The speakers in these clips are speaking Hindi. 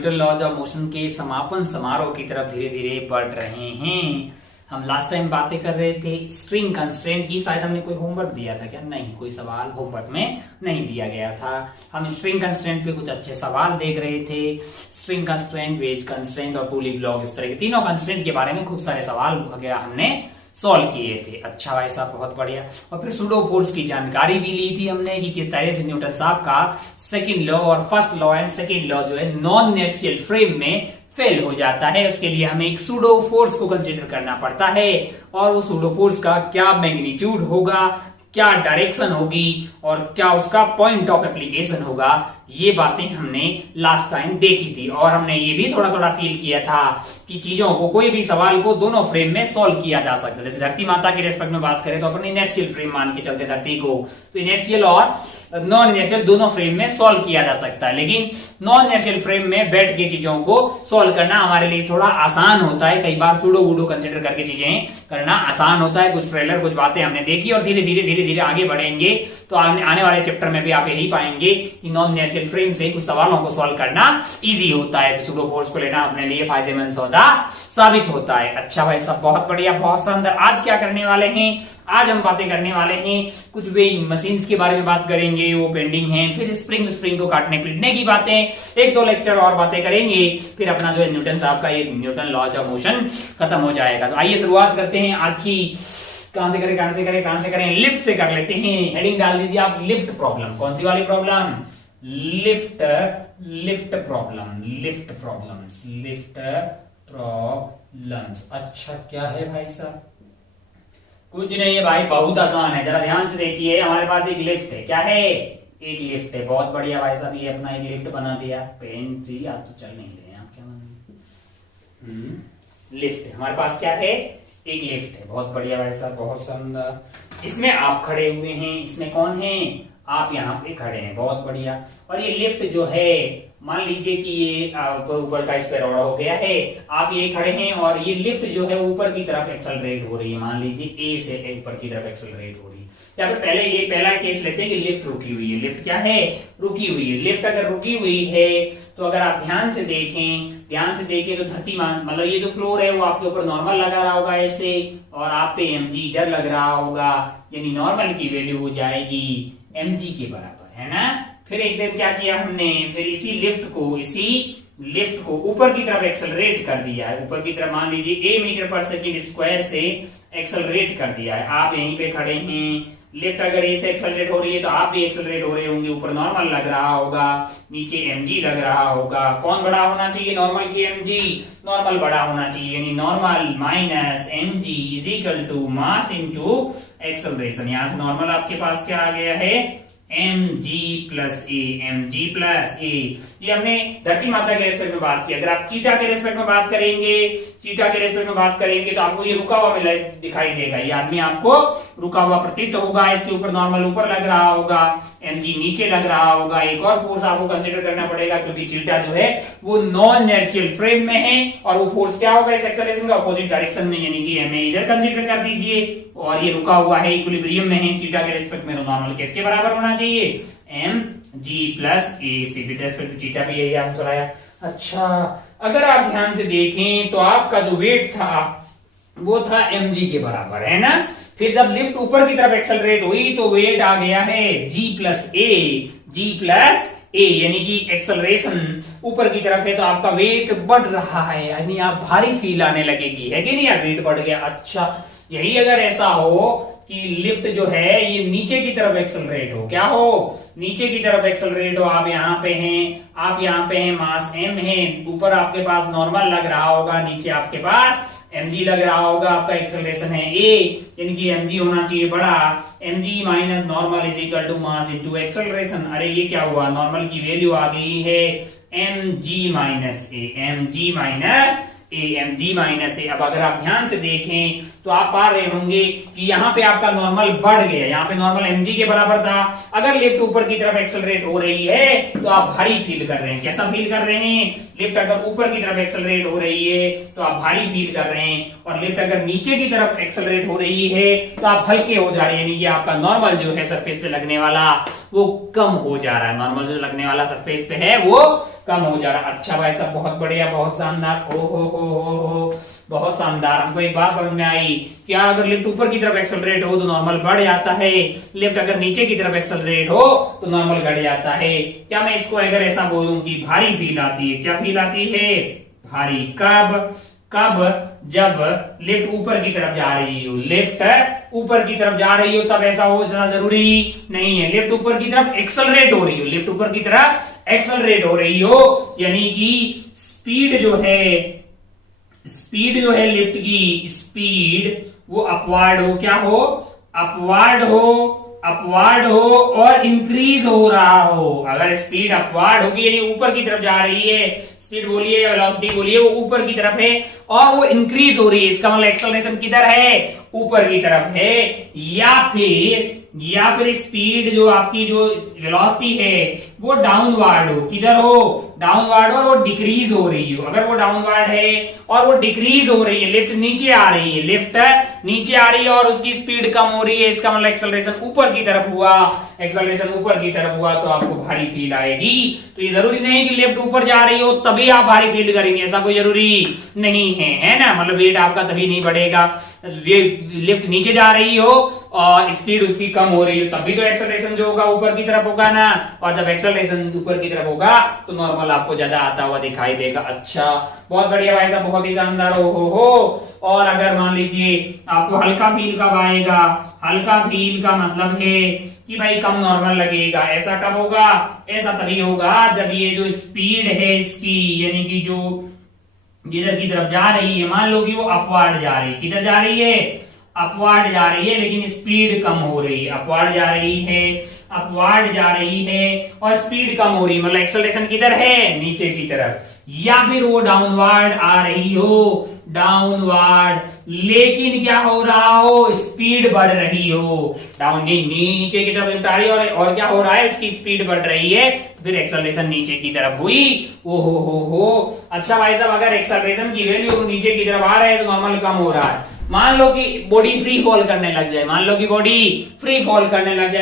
न्यूटन लॉज ऑफ मोशन के समापन समारोह की तरफ धीरे धीरे बढ़ रहे हैं। हम लास्ट टाइम बातें कर रहे थे स्ट्रिंग कंस्ट्रेंट की। शायद हमने कोई होमवर्क दिया था क्या? नहीं, कोई सवाल होमवर्क में नहीं दिया गया था। हम स्ट्रिंग कंस्ट्रेंट पे कुछ अच्छे सवाल देख रहे थे। स्ट्रिंग कंस्ट्रेंट, वेज कंस्ट्रेंट और टू लीव लॉग, इस तरह के तीनों कंस्ट्रेंट के बारे में खूब सारे सवाल वगैरह हमने सॉल्व किए थे। अच्छा भाई साहब, बहुत बढ़िया। और फिर सूडो फोर्स की जानकारी भी ली थी हमने कि किस तरह से न्यूटन साहब का सेकंड लॉ और first law and second law जो है नॉन इनर्शियल फ्रेम में फेल हो जाता है। उसके लिए हमें एक सूडो फोर्स को कंसीडर करना पड़ता है और वो सूडो फोर्स का क्या मैग्नीट्यूड होगा, क्या डायरेक्शन होगी और क्या उसका पॉइंट ऑफ एप्लीकेशन होगा, ये बातें हमने लास्ट टाइम देखी थी। और हमने ये भी थोड़ा थोड़ा फील किया था कि चीजों को, कोई भी सवाल को दोनों फ्रेम में सॉल्व किया जा सकता है। जैसे धरती माता के रेस्पेक्ट में बात करें तो अपन इनर्शियल फ्रेम मान के चलते धरती को, तो इनर्शियल और नॉन इनर्शियल दोनों फ्रेम में सॉल्व किया जा सकता है। लेकिन नॉन इनर्शियल फ्रेम में बैठ के चीजों को सॉल्व करना हमारे लिए थोड़ा आसान होता है। कई बार सूडो वूडो कंसिडर करके चीजें करना आसान होता है। कुछ ट्रेलर, कुछ बातें हमने देखी और धीरे धीरे आगे बढ़ेंगे तो आने वाले चैप्टर में भी आप यही पाएंगे कि नॉन इनर्शियल फ्रेम से कुछ सवालों को सॉल्व करना इजी होता है। तो सूडो फोर्स को लेना अपने लिए फायदेमंद सौदा साबित होता है। अच्छा भाई साहब, बहुत बढ़िया, बहुत शानदार। आज क्या करने वाले हैं? आज हम बातें करने वाले हैं कुछ वेइंग मशीन्स के बारे में बात करेंगे, वो पेंडिंग है। फिर स्प्रिंग को काटने पीटने की बातें, एक दो लेक्चर और बातें करेंगे। फिर अपना जो है न्यूटन साहब का ये न्यूटन लॉज ऑफ मोशन खत्म हो जाएगा। तो आइए शुरुआत करते हैं आज की। कहां से करें? लिफ्ट से कर लेते हैं। हेडिंग डाल दीजिए आप, लिफ्ट प्रॉब्लम। कौन सी वाली प्रॉब्लम? Lift problems. अच्छा, क्या है भाई साहब? कुछ नहीं है भाई, बहुत आसान है। जरा ध्यान से देखिए, हमारे पास एक लिफ्ट है। क्या है? एक लिफ्ट है। बहुत बढ़िया भाई साहब, ये अपना एक लिफ्ट बना दिया। पेन जी, आप तो चल नहीं रहे हैं, आप क्या बना? लिफ्ट है हमारे पास। क्या है? एक लिफ्ट है। बहुत बढ़िया भाई साहब, बहुत शानदार। इसमें आप खड़े हुए हैं। इसमें कौन है? आप यहाँ पे खड़े हैं। बहुत बढ़िया। और ये लिफ्ट जो है, मान लीजिए कि ये ऊपर का इस पे रोड़ा हो गया है, आप ये खड़े हैं और ये लिफ्ट जो है ऊपर की तरफ एक्सेलरेट हो रही है। मान लीजिए ए से ऊपर की तरफ एक्सेलरेट हो रही है। या फिर पहले ये पहला केस लेते हैं कि लिफ्ट रुकी हुई है। लिफ्ट क्या है? रुकी हुई है। लिफ्ट अगर रुकी हुई है तो अगर आप ध्यान से देखें तो धरती मतलब ये जो फ्लोर है वो आपके ऊपर नॉर्मल लगा रहा होगा ऐसे, और आप पे mg इधर लग रहा होगा, यानी नॉर्मल की वैल्यू हो जाएगी mg के बराबर, है ना। फिर एक दिन क्या किया हमने? फिर इसी लिफ्ट को ऊपर की तरफ एक्सेलरेट कर दिया है। ऊपर की तरफ मान लीजिए a मीटर पर सेकंड स्क्वायर से एक्सेलरेट कर दिया है। आप यहीं पे खड़े हैं। लिफ्ट अगर ए से एक्सेलरेट हो रही है तो आप भी एक्सेलरेट हो रहे होंगे। ऊपर नॉर्मल लग रहा होगा, नीचे mg लग रहा होगा। कौन बड़ा होना चाहिए? नॉर्मल की mg? नॉर्मल बड़ा होना चाहिए, यानी normal minus mg is equal to mass into acceleration. यहां से नॉर्मल आपके पास क्या आ गया है? mg प्लस ए। ये हमने धरती माता के रेस्पेक्ट में बात की। अगर आप चीटा के रेस्पेक्ट में बात करेंगे तो आपको ये रुका हुआ दिखाई देगा। ये आदमी आपको रुका हुआ प्रतीत होगा। इसके ऊपर नॉर्मल ऊपर लग रहा होगा, mg नीचे लग रहा होगा। एक और फोर्स आपको कंसीडर करना पड़ेगा क्योंकि चीटा जो है वो नॉन इनर्शियल फ्रेम में है और वो फोर्स क्या होगा इस एक्सेलरेशन का? अपोजिट डायरेक्शन में, यानी कि हमें इधर कंसीडर कर दीजिए। और ये रुका हुआ है, इक्विलिब्रियम में है चीटा के रेस्पेक्ट में, तो नॉर्मल किसके बराबर होना चाहिए? mg प्लस ए से। विद रेस्पेक्ट टू चीटा भी यही आंसर आया। अच्छा, अगर आप ध्यान से देखें तो आपका जो वेट था वो था mg के बराबर, है ना। फिर जब लिफ्ट ऊपर की तरफ एक्सेलरेट हुई तो वेट आ गया है g प्लस ए, यानी कि एक्सेलरेशन ऊपर की तरफ है तो आपका वेट बढ़ रहा है, यानी आप भारी फील आने लगेगी, है कि नहीं यार? वेट बढ़ गया। अच्छा, यही अगर ऐसा हो कि लिफ्ट जो है ये नीचे की तरफ एक्सेलरेट हो, क्या हो? नीचे की तरफ एक्सेलरेट हो। आप यहाँ पे हैं, मास m है, ऊपर आपके पास नॉर्मल लग रहा होगा, नीचे आपके पास mg लग रहा होगा। आपका एक्सेलरेशन है a, यानी कि mg होना चाहिए बड़ा। mg minus normal is equal to mass into acceleration. अरे ये क्या हुआ? नॉर्मल की वैल्यू आ गई है mg माइनस ए। अब अगर आप ध्यान से देखें तो आप पा रहे होंगे कि यहाँ पे आपका नॉर्मल बढ़ गया। यहाँ पे नॉर्मल mg के बराबर था। अगर लिफ्ट ऊपर की तरफ एक्सेलरेट हो रही है तो आप भारी फील कर रहे हैं। कैसा फील कर रहे हैं? लिफ्ट अगर ऊपर की तरफ एक्सेलरेट हो रही है तो आप भारी फील कर रहे हैं, और लिफ्ट अगर नीचे की तरफ एक्सेलरेट हो रही है तो आप हल्के हो जा रहे हैं। यानी ये आपका नॉर्मल जो है सरफेस पे लगने वाला वो कम हो जा रहा है, नॉर्मल जो लगने वाला सरफेस पे है वो कम हो जा रहा है। अच्छा भाई साहब, बहुत बढ़िया, बहुत शानदार, ओ हो, बहुत शानदार। हमको एक बात समझ में आई, क्या अगर लिफ्ट ऊपर की तरफ एक्सेलरेट हो तो नॉर्मल बढ़ जाता है, लिफ्ट अगर नीचे की तरफ एक्सेलरेट हो तो नॉर्मल घट जाता है। क्या मैं इसको अगर ऐसा बोलूं कि भारी फील आती है, क्या फील आती है? भारी। कब जब लिफ्ट ऊपर की तरफ जा रही हो, लिफ्ट ऊपर की तरफ जा रही हो तब ऐसा हो जाना जरूरी नहीं है। लिफ्ट ऊपर की तरफ एक्सेलरेट हो रही हो, लिफ्ट ऊपर की तरफ एक्सेलरेट हो रही हो, यानी कि स्पीड जो है लिफ्ट की स्पीड वो अपवार्ड हो, क्या हो? अपवार्ड हो और इंक्रीज हो रहा हो। अगर स्पीड अपवार्ड होगी यानी ऊपर की तरफ जा रही है, स्पीड बोलिए या वेलोसिटी बोलिए, वो ऊपर की तरफ है और वो इंक्रीज हो रही है, इसका मतलब एक्सेलरेशन किधर है? ऊपर की तरफ है। या फिर स्पीड जो आपकी जो वेलोसिटी है वो डाउनवर्ड हो, किधर हो? डाउनवर्ड हो और वो डिक्रीज हो रही हो। अगर वो डाउनवर्ड है और वो डिक्रीज हो रही है, लिफ्ट नीचे आ रही है, लिफ्ट नीचे आ रही है और उसकी स्पीड कम हो रही है, इसका मतलब एक्सेलरेशन ऊपर की तरफ हुआ। एक्सेलरेशन ऊपर की तरफ हुआ तो आपको भारी फील आएगी। तो ये जरूरी नहीं कि लिफ्ट ऊपर जा रही हो तभी आप भारी फील करेंगे, ऐसा कोई जरूरी नहीं है ना। मतलब वेट आपका तभी नहीं बढ़ेगा, लिफ्ट नीचे जा रही हो और स्पीड उसकी कम हो रही हो तभी तो एक्सेलरेशन जो होगा ऊपर की तरफ होगा ना। और जब एक्सेलरेशन ऊपर की तरफ होगा तो नॉर्मल आपको ज्यादा आता हुआ दिखाई देगा। अच्छा, बहुत बढ़िया भाई साहब, बहुत ही शानदार, हो। और अगर मान लीजिए आपको हल्का फील कब आएगा? हल्का फील का मतलब है कि भाई कम नॉर्मल लगेगा। ऐसा कब होगा? ऐसा तभी होगा जब ये जो स्पीड है इसकी, यानी कि जो जिधर की तरफ जा रही है, मान लो कि वो अपवार्ड जा रही है, किधर जा रही है? अपवार्ड जा रही है, लेकिन स्पीड कम हो रही है। अपवार्ड जा रही है और स्पीड कम हो रही है, मतलब एक्सेलरेशन किधर है? नीचे की तरफ। या फिर वो डाउनवर्ड आ रही हो, डाउनवर्ड, लेकिन क्या हो रहा हो? स्पीड बढ़ रही हो। डाउन नीचे की तरफ लिफ्ट आ रही है और क्या हो रहा है? इसकी स्पीड बढ़ रही है, तो फिर एक्सेलरेशन नीचे की तरफ हुई। ओ हो। अच्छा भाई साहब, अगर एक्सेलरेशन की वैल्यू नीचे की तरफ आ रहा है तो नॉर्मल कम हो रहा है। मान लो कि बॉडी फ्री फॉल करने लग जाए,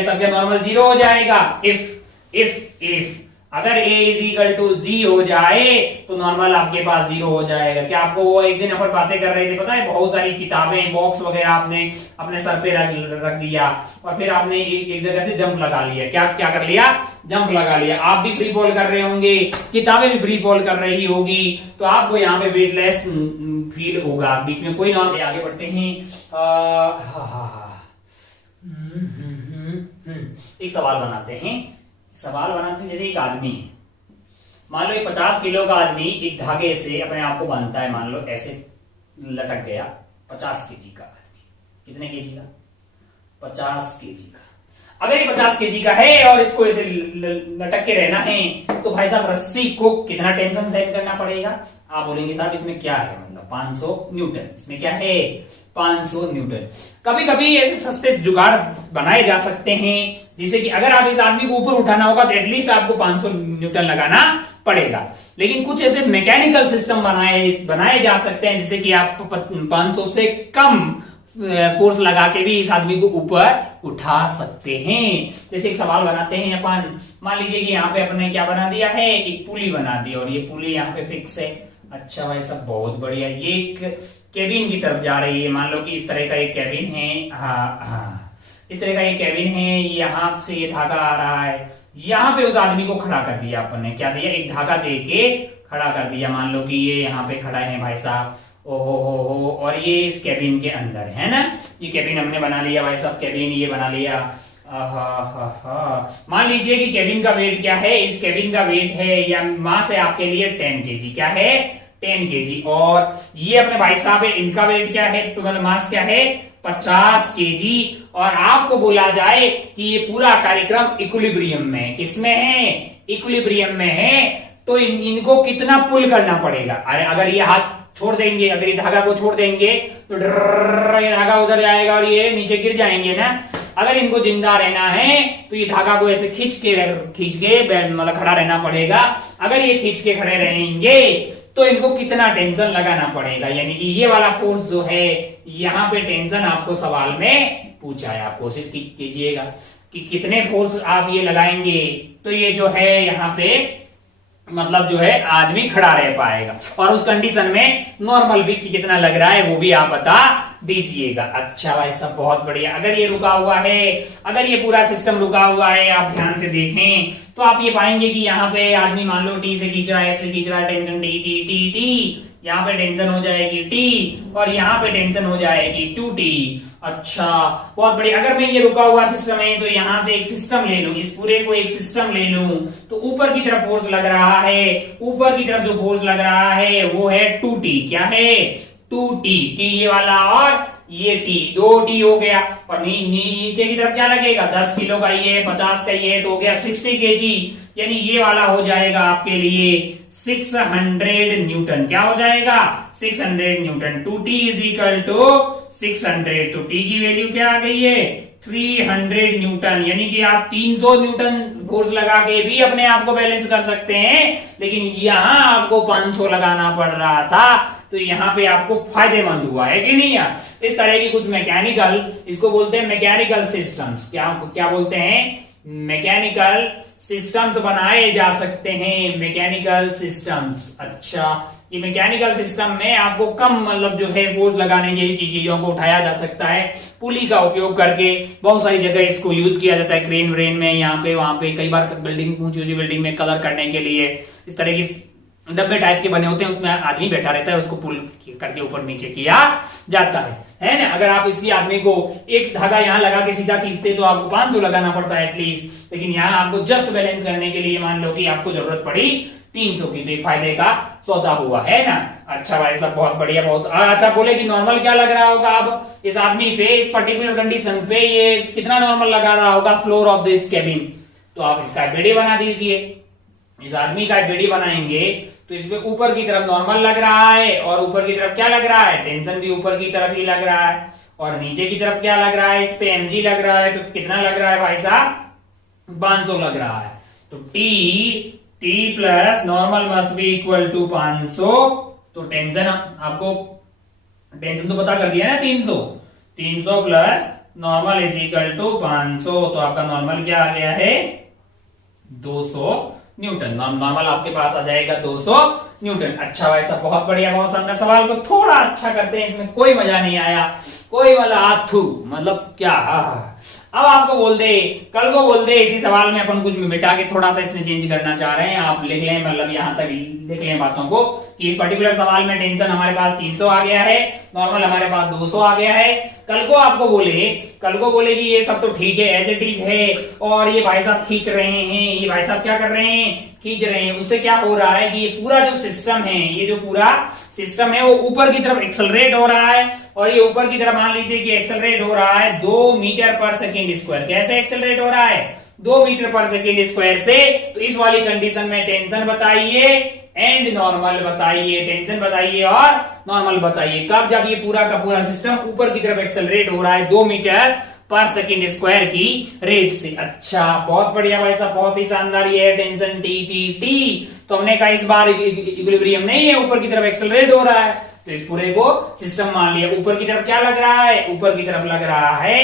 तब क्या नॉर्मल 0 हो जाएगा? इफ अगर a इज इक्वल टू जी हो जाए तो नॉर्मल आपके पास 0 हो जाएगा। क्या आपको वो एक दिन अपन बातें कर रहे थे, पता है, बहुत सारी किताबें, बॉक्स वगैरह आपने अपने सर पे रख दिया और फिर आपने एक जगह से जंप लगा लिया। क्या कर लिया? जंप लगा लिया। आप भी फ्री फॉल कर रहे होंगे, किताबें भी फ्री फॉल कर रही होगी, तो आपको यहाँ पे वेटलेस फील होगा। बीच में कोई नॉर्मल, आगे बढ़ते हैं। एक सवाल बनाते हैं। जैसे एक आदमी है, मान लो 50 किलो का आदमी एक धागे से अपने आप को बांधता है, मान लो ऐसे लटक गया। 50 केजी का आदमी, कितने केजी का? 50 केजी का। अगर ये 50 केजी का है और इसको ऐसे लटक के रहना है तो भाई साहब रस्सी को कितना टेंशन सहन करना पड़ेगा? आप बोलेंगे साहब इसमें क्या है, मतलब 500 न्यूटन। इसमें क्या है? 500 न्यूटन। कभी कभी ऐसे सस्ते जुगाड़ बनाए जा सकते हैं जिससे कि अगर आप इस आदमी को ऊपर उठाना होगा तो एटलीस्ट आपको 500 न्यूटन लगाना पड़ेगा। लेकिन कुछ ऐसे मैकेनिकल सिस्टम बनाए जा सकते हैं जिससे कि आप 500 से कम फोर्स लगा के भी इस आदमी को ऊपर उठा सकते हैं। जैसे एक सवाल बनाते हैं अपन, मान लीजिए कि यहाँ पे अपने क्या बना दिया है? एक पुली बना दी और ये पुली यहाँ पे फिक्स है। अच्छा भाई साहब, बहुत बढ़िया। ये एक केबिन की तरफ जा रही है, मान लो कि इस तरह का एक केबिन है। हाँ, इस तरह का ये केबिन है, यहाँ से ये धागा आ रहा है, यहाँ पे उस आदमी को खड़ा कर दिया अपन ने। क्या दिया? एक धागा दे के खड़ा कर दिया। मान लो कि ये यहाँ पे खड़ा है भाई साहब, ओहो, और ये इस केबिन के अंदर है ना। ये केबिन हमने बना लिया भाई साहब, केबिन ये बना लिया। मान लीजिए कि केबिन का वेट क्या है? इस केबिन का वेट है या मास है आपके लिए 10 केजी। क्या है? 10 केजी। और ये अपने भाई साहब है, इनका वेट क्या है? मतलब मास क्या है? 50 केजी। और आपको बोला जाए कि ये पूरा कार्यक्रम इक्विलिब्रियम में है। किसमें है? इक्विलिब्रियम में है। तो इनको कितना पुल करना पड़ेगा? अरे अगर ये हाथ छोड़ देंगे, अगर ये धागा को छोड़ देंगे तो ये धागा उधर जाएगा और ये नीचे गिर जाएंगे ना। अगर इनको जिंदा रहना है तो ये धागा को ऐसे खींच के मतलब खड़ा रहना पड़ेगा। अगर ये खींच के खड़े रहेंगे तो इनको कितना टेंशन लगाना पड़ेगा? यानी कि ये वाला फोर्स जो है, यहाँ पे टेंशन आपको सवाल में पूछा है, आप कोशिश कीजिएगा। कि कितने फोर्स आप ये लगाएंगे तो ये जो है यहाँ पे मतलब जो है आदमी खड़ा रह पाएगा, और उस कंडीशन में नॉर्मल भी कितना लग रहा है वो भी आप बता दीजिएगा। अच्छा भाई सब बहुत बढ़िया। अगर ये रुका हुआ है, अगर ये पूरा सिस्टम रुका हुआ है, आप ध्यान से देखें तो आप ये पाएंगे कि यहाँ पे आदमी मान लो टी से खींच रहा है, एफ से खींच रहा है, tension T T T T, यहाँ पे टेंशन हो जाएगी टी और यहाँ पे टेंशन हो जाएगी 2t। अच्छा बहुत बढ़िया। अगर मैं ये रुका हुआ सिस्टम है तो यहाँ से एक सिस्टम ले लूं, इस पूरे को एक सिस्टम ले लूं तो ऊपर की तरफ फोर्स लग रहा है, ऊपर की तरफ जो फोर्स लग रहा है वो है 2t। क्या है 2t, टी ये वाला और ये टी, 2t हो गया। और नीचे की तरफ क्या लगेगा, 10 किलो का ये, 50 का ये, तो हो गया 60 kg, यानी ये वाला हो जाएगा आपके लिए 600 न्यूटन। क्या हो जाएगा 600 Newton. 2t is equal to 600, तो t की वैल्यू क्या आ गई है 300 न्यूटन, यानी कि आप 300 न्यूटन फोर्स लगा के भी अपने आप को बैलेंस कर सकते हैं, लेकिन यहां आपको 500 लगाना पड़ रहा था, तो यहाँ पे आपको फायदेमंद हुआ है कि नहीं यार। इस तरह की कुछ मैकेनिकल, इसको बोलते हैं मैकेनिकल सिस्टम्स। क्या क्या बोलते हैं, मैकेनिकल सिस्टम्स बनाए जा सकते हैं, मैकेनिकल सिस्टम्स। अच्छा ये मैकेनिकल सिस्टम में आपको कम मतलब जो है फोर्स लगाने की चीजों को उठाया जा सकता है, पुली का उपयोग करके बहुत सारी जगह इसको यूज किया जाता है, क्रेन व्रेन में, यहाँ पे वहां पे, कई बार बिल्डिंग ऊंची ऊंची बिल्डिंग में कलर करने के लिए इस तरह की डब्बे टाइप के बने होते हैं, उसमें आदमी बैठा रहता है, उसको पुल करके ऊपर नीचे किया जाता है ना। अगर आप इसी आदमी को एक धागा यहाँ लगा के सीधा खींचते तो आपको 500 लगाना पड़ता है एटलीस्ट, लेकिन यहाँ आपको जस्ट बैलेंस करने के लिए मान लो कि आपको जरूरत पड़ी 300 की, तो एक फायदे का सौदा हुआ है ना। अच्छा भाई साहब बहुत बढ़िया, बहुत अच्छा। बोले कि नॉर्मल क्या लग रहा होगा अब इस आदमी पे, इस पर्टिकुलर कंडीशन पे ये कितना नॉर्मल लगा रहा होगा फ्लोर ऑफ दिस केबिन, तो आप इसका बीडी बना दीजिए। इस आदमी का बीडी बनाएंगे तो इसमें ऊपर की तरफ नॉर्मल लग रहा है, और ऊपर की तरफ क्या लग रहा है, टेंशन भी ऊपर की तरफ ही लग रहा है, और नीचे की तरफ क्या लग रहा है, इस पे mg लग रहा है, तो कितना लग रहा है भाई साहब 500 लग रहा है। तो t plus normal must be equal to 500, तो टेंशन आपको, टेंशन तो पता कर दिया ना 300 plus normal is equal to 500, तो आपका नॉर्मल क्या आ गया है 200 न्यूटन। नॉर्मल आपके पास आ जाएगा 200 न्यूटन। अच्छा भाई साहब बहुत बढ़िया, बहुत शानदार। सवाल को थोड़ा अच्छा करते हैं, इसमें कोई मजा नहीं आया, कोई वाला आथू मतलब क्या। अब आपको बोल दे, कल को बोल दे इसी सवाल में अपन कुछ मिटा के थोड़ा सा इसमें चेंज करना चाह रहे हैं, आप लिख लें, मतलब यहां तक लिख लें बातों को कि इस पर्टिकुलर सवाल में टेंशन हमारे पास 300 आ गया है, नॉर्मल हमारे पास 200 आ गया है। कल को आपको बोले कि ये सब तो ठीक है, एज इट इज है, और ये भाई साहब खींच रहे हैं, ये भाई साहब क्या कर रहे हैं, खींच रहे हैं। उससे क्या हो रहा है कि ये पूरा जो सिस्टम है, ये जो पूरा सिस्टम है वो ऊपर की तरफ एक्सेलरेट हो रहा है, और ये ऊपर की तरफ मान लीजिए कि एक्सेलरेट हो रहा है 2 मीटर पर सेकेंड स्क्वायर। कैसे एक्सेलरेट हो रहा है 2 मीटर पर सेकेंड स्क्वायर से। तो इस वाली कंडीशन में टेंशन बताइए एंड नॉर्मल बताइए, टेंशन बताइए और नॉर्मल बताइए। कब, जब ये पूरा का पूरा सिस्टम ऊपर की तरफ एक्सेलरेट हो रहा है 2 मीटर पर सेकेंड स्क्वायर की रेट से। अच्छा बहुत बढ़िया भाई साहब, बहुत ही शानदार। ये है टेंशन टी टी टी, तो हमने कहा इस बार इक्विलिब्रियम नहीं है, ऊपर की तरफ एक्सेलरेट हो रहा है, तो इस पूरे को सिस्टम मान लिया। ऊपर की तरफ क्या लग रहा है, ऊपर की तरफ लग रहा है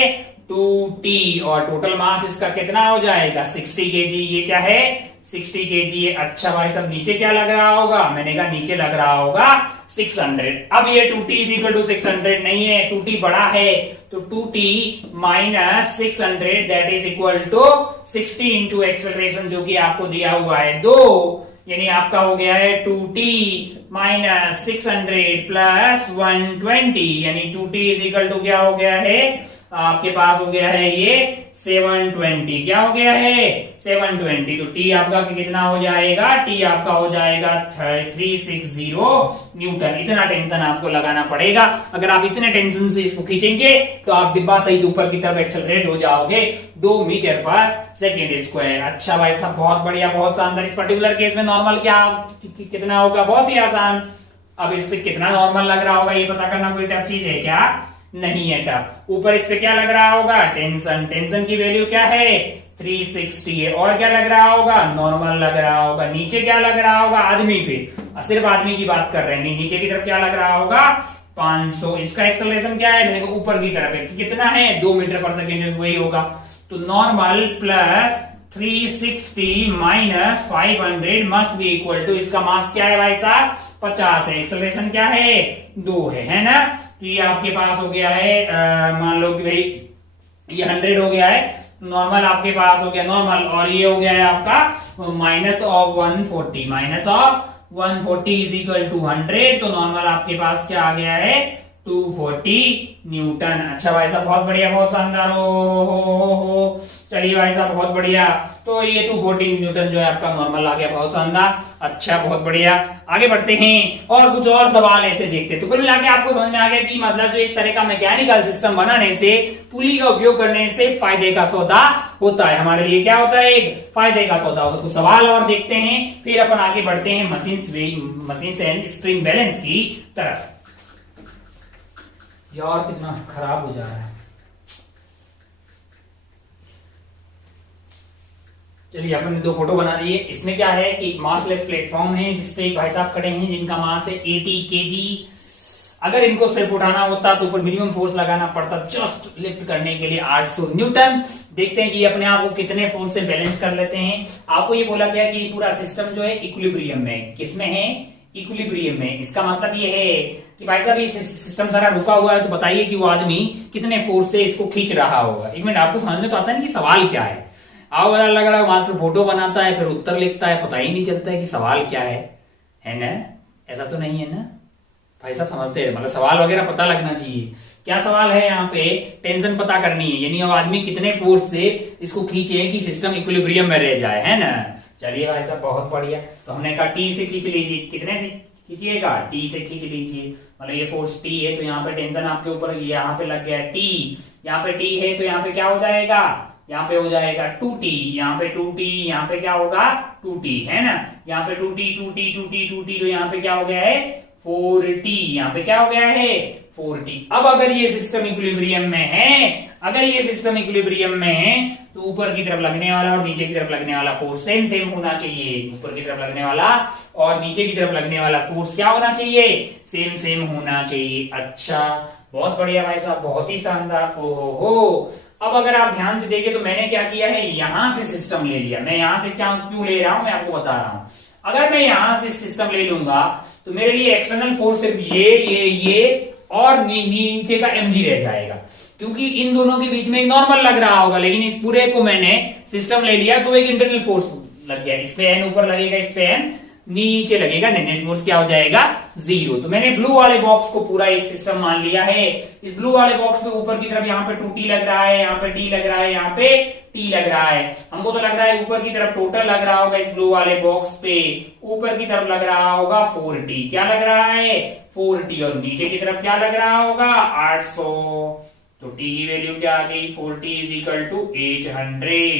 2t, और टोटल मास इसका कितना हो जाएगा 60 kg। ये क्या है 60 kg। अच्छा भाई साहब नीचे क्या लग रहा होगा, मैंने कहा नीचे लग रहा होगा 600। अब ये 2t इज इक्वल टू 600 नहीं है, 2t बड़ा है, तो 2t minus 600 that is equal to 60 into acceleration जो कि आपको दिया हुआ है 2, यानी आपका हो गया है 2t माइनस 600 प्लस 120, यानी 2t इज इक्वल टू क्या हो गया है आपके पास, हो गया है ये 720। क्या हो गया है 720। तो t आपका कितना हो जाएगा, t आपका हो जाएगा 360 न्यूटन। इतना टेंशन आपको लगाना पड़ेगा। अगर आप इतने टेंशन से इसको खींचेंगे तो आप डिब्बा सहित ऊपर की तरफ एक्सेलरेट हो जाओगे 2 मीटर पर सेकेंड स्क्वायर। अच्छा भाई साहब बहुत बढ़िया, बहुत शानदार। इस पर्टिकुलर केस में नॉर्मल क्या कितना होगा, बहुत ही आसान। अब इस पे कितना नॉर्मल लग रहा होगा ये पता करना कोई टफ चीज है क्या, नहीं है टफ। ऊपर इस पे क्या लग रहा होगा टेंशन, टेंशन की वैल्यू क्या है 360 है, और क्या लग रहा होगा नॉर्मल लग रहा होगा। नीचे क्या लग रहा होगा आदमी पे, सिर्फ आदमी की बात कर रहे हैं, नीचे की तरफ क्या लग रहा होगा 500। इसका एक्सेलरेशन क्या है, ऊपर की तरफ है, कितना है 2 मीटर पर सेकेंड, वही होगा। तो normal plus 360 minus 500 must be equal to, इसका मास क्या है भाई साहब 50 है, एक्सेलरेशन क्या है 2 है ना। तो ये आपके पास हो गया है मान लो कि भाई ये 100 हो गया है, नॉर्मल आपके पास हो गया नॉर्मल, और ये हो गया है आपका minus of 140, minus of 140 is equal to 100, तो नॉर्मल आपके पास क्या आ गया है 240 न्यूटन। अच्छा भाई साहब बहुत बढ़िया, बहुत शानदार हो। चलिए भाई साहब बहुत बढ़िया, तो ये 240 न्यूटन जो है आपका नॉर्मल आ गया, बहुत शानदार। अच्छा बहुत बढ़िया, आगे बढ़ते हैं और कुछ और सवाल ऐसे देखते हैं। तो कुल मिला के आपको समझ में आ गया कि मतलब जो इस तरह का मैकेनिकल सिस्टम बनाने से, पुली का उपयोग करने से फायदे का सौदा होता है, हमारे लिए क्या होता है एक फायदे का सौदा होता है। कुछ सवाल और देखते हैं, फिर अपन आगे बढ़ते हैं मशीन एंड स्प्रिंग बैलेंस की तरफ। यार कितना खराब हो जा रहा है। चलिए अपन ने 2 फोटो बना दिए। इसमें क्या है कि मासलेस प्लेटफॉर्म है जिसपे एक भाई साहब खड़े हैं जिनका मास है 80 kg। अगर इनको सिर्फ उठाना होता तो ऊपर मिनिमम फोर्स लगाना पड़ता जस्ट लिफ्ट करने के लिए 800 न्यूटन। देखते हैं कि अपने आप को कितने फोर्स से बैलेंस कर लेते हैं। आपको ये बोला गया कि पूरा सिस्टम जो है इक्विलिब्रियम में, किसमें है इक्विलिब्रियम में। इसका मतलब ये है कि भाई साहब ये सिस्टम सारा रुका हुआ है, तो बताइए कि वो आदमी कितने फोर्स से इसको खींच रहा होगा। एक मिनट, आपको समझ में तो आता है ना कि सवाल क्या है। आप बता लग रहा है मास्टर फोटो बनाता है फिर उत्तर लिखता है, पता ही नहीं चलता है कि सवाल क्या है ना। ऐसा तो नहीं है ना भाई साहब, समझते हैं मतलब सवाल वगैरह पता लगना चाहिए। क्या सवाल है यहाँ पे, टेंशन पता करनी है, यानी आदमी कितने फोर्स से इसको खींचे कि सिस्टम इक्विलिब्रियम में रह जाए, है ना। चलिए भाई साहब बहुत बढ़िया, तो हमने कहा टी से खींच लीजिए, कितने से खींचिएगा टी से खींच लीजिए। मतलब ये फोर्स टी है तो यहाँ पे टेंशन आपके ऊपर यहाँ पे लग गया टी, यहाँ पे टी है तो यहाँ पे क्या हो जाएगा, यहाँ पे हो जाएगा 2t, यहाँ पे 2t, यहाँ पे क्या होगा 2t, है ना। यहाँ पे 2t 2t 2t 2t, तो यहाँ पे क्या हो गया है 4t, यहाँ पे क्या हो गया है 4t। अब अगर ये सिस्टम इक्विलिब्रियम में है, अगर ये सिस्टम इक्विलिब्रियम में है तो ऊपर की तरफ लगने वाला और नीचे की तरफ लगने वाला फोर्स सेम सेम होना चाहिए। ऊपर की तरफ लगने वाला और नीचे की तरफ लगने वाला फोर्स क्या होना चाहिए, सेम सेम होना चाहिए। अच्छा बहुत बढ़िया भाई साहब, बहुत ही शानदार। ओहो, अब अगर आप ध्यान से देखें तो मैंने क्या किया है, यहां से सिस्टम ले लिया। मैं यहां से क्या क्यों ले रहा हूं मैं आपको बता रहा हूं। अगर मैं यहां से सिस्टम ले लूंगा तो मेरे लिए एक्सटर्नल फोर्स सिर्फ ये और नीचे का mg रह जाएगा, क्योंकि इन दोनों के बीच में एक नॉर्मल लग रहा होगा। लेकिन इस पूरे को मैंने सिस्टम ले लिया तो एक इंटरनल फोर्स लग गया। इस पे n ऊपर लगेगा, इस पे n नीचे लगेगा, नेट फोर्स क्या हो जाएगा 0। तो मैंने ब्लू वाले बॉक्स को पूरा एक सिस्टम मान लिया है। इस ब्लू वाले बॉक्स पे ऊपर की तरफ यहाँ पे 2t लग रहा है, यहाँ पे t लग रहा है, यहाँ पे t लग रहा है। हमको तो लग रहा है ऊपर की तरफ टोटल लग रहा होगा इस ब्लू वाले बॉक्स पे, ऊपर की तरफ लग रहा होगा 4t, क्या लग रहा है 4t, और नीचे की तरफ क्या लग रहा होगा 800। तो t की वैल्यू क्या आ गई 4t इज इक्वल टू 800।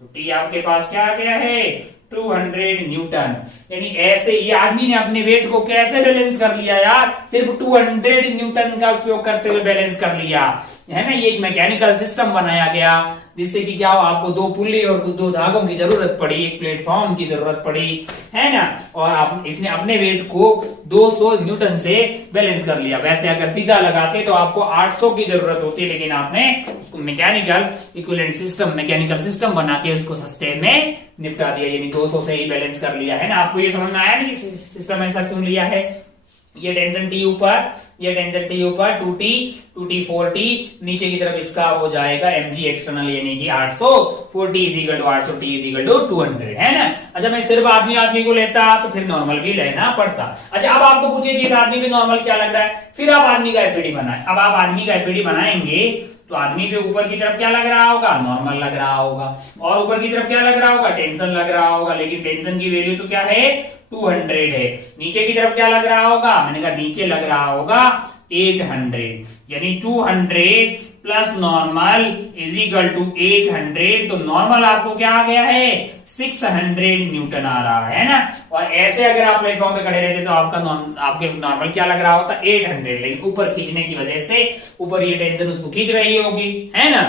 तो t आपके पास क्या आ गया है 200 न्यूटन। यानी ऐसे ये आदमी ने अपने वेट को कैसे बैलेंस कर लिया यार, सिर्फ 200 न्यूटन का उपयोग करते हुए बैलेंस कर लिया, है ना। ये एक मैकेनिकल सिस्टम बनाया गया जिससे कि क्या हो, आपको 2 पुल्ली और 2 धागों की जरूरत पड़ी, एक प्लेटफॉर्म की जरूरत पड़ी, है ना। और आप इसने अपने वेट को 200 न्यूटन से बैलेंस कर लिया। वैसे अगर सीधा लगाते तो आपको 800 की जरूरत होती, लेकिन आपने उसको mechanical equivalent system, mechanical system बना के उसको सस्ते में निपटा दिया, यानी 200 से ही बैलेंस कर लिया, है ना। आपको ये समझ में आया नहीं सिस्टम ऐसा क्यों लिया है। ये टेंशन टी ऊपर, ये टेंशन टी ऊपर 2t 4t, नीचे की तरफ इसका हो जाएगा mg एक्सटर्नल, यानी कि 800, 4t is equal to 800, t is equal to 200, है ना। अच्छा मैं सिर्फ आदमी को लेता तो फिर नॉर्मल भी लेना पड़ता। अच्छा अब आपको पूछे कि इस आदमी पे नॉर्मल क्या लग रहा है, फिर आप आदमी का एफपीडी बनाए। अब आप आदमी का एफपीडी बनाएंगे तो आदमी पे ऊपर की तरफ क्या लग रहा होगा, नॉर्मल लग रहा होगा, और ऊपर की तरफ क्या लग रहा होगा, टेंशन लग रहा होगा। लेकिन टेंशन की वैल्यू तो क्या है 200 है। नीचे की तरफ क्या लग रहा होगा, मैंने कहा नीचे लग रहा होगा 800, यानी 200 plus normal is equal to 800। तो नॉर्मल आपको क्या आ गया है 600 न्यूटन आ रहा है ना। और ऐसे अगर आप प्लेटफॉर्म पे खड़े रहते तो आपके नॉर्मल क्या लग रहा होता 800, लेकिन ऊपर खींचने की वजह से ऊपर ये टेंशन उसको खींच रही होगी, है ना।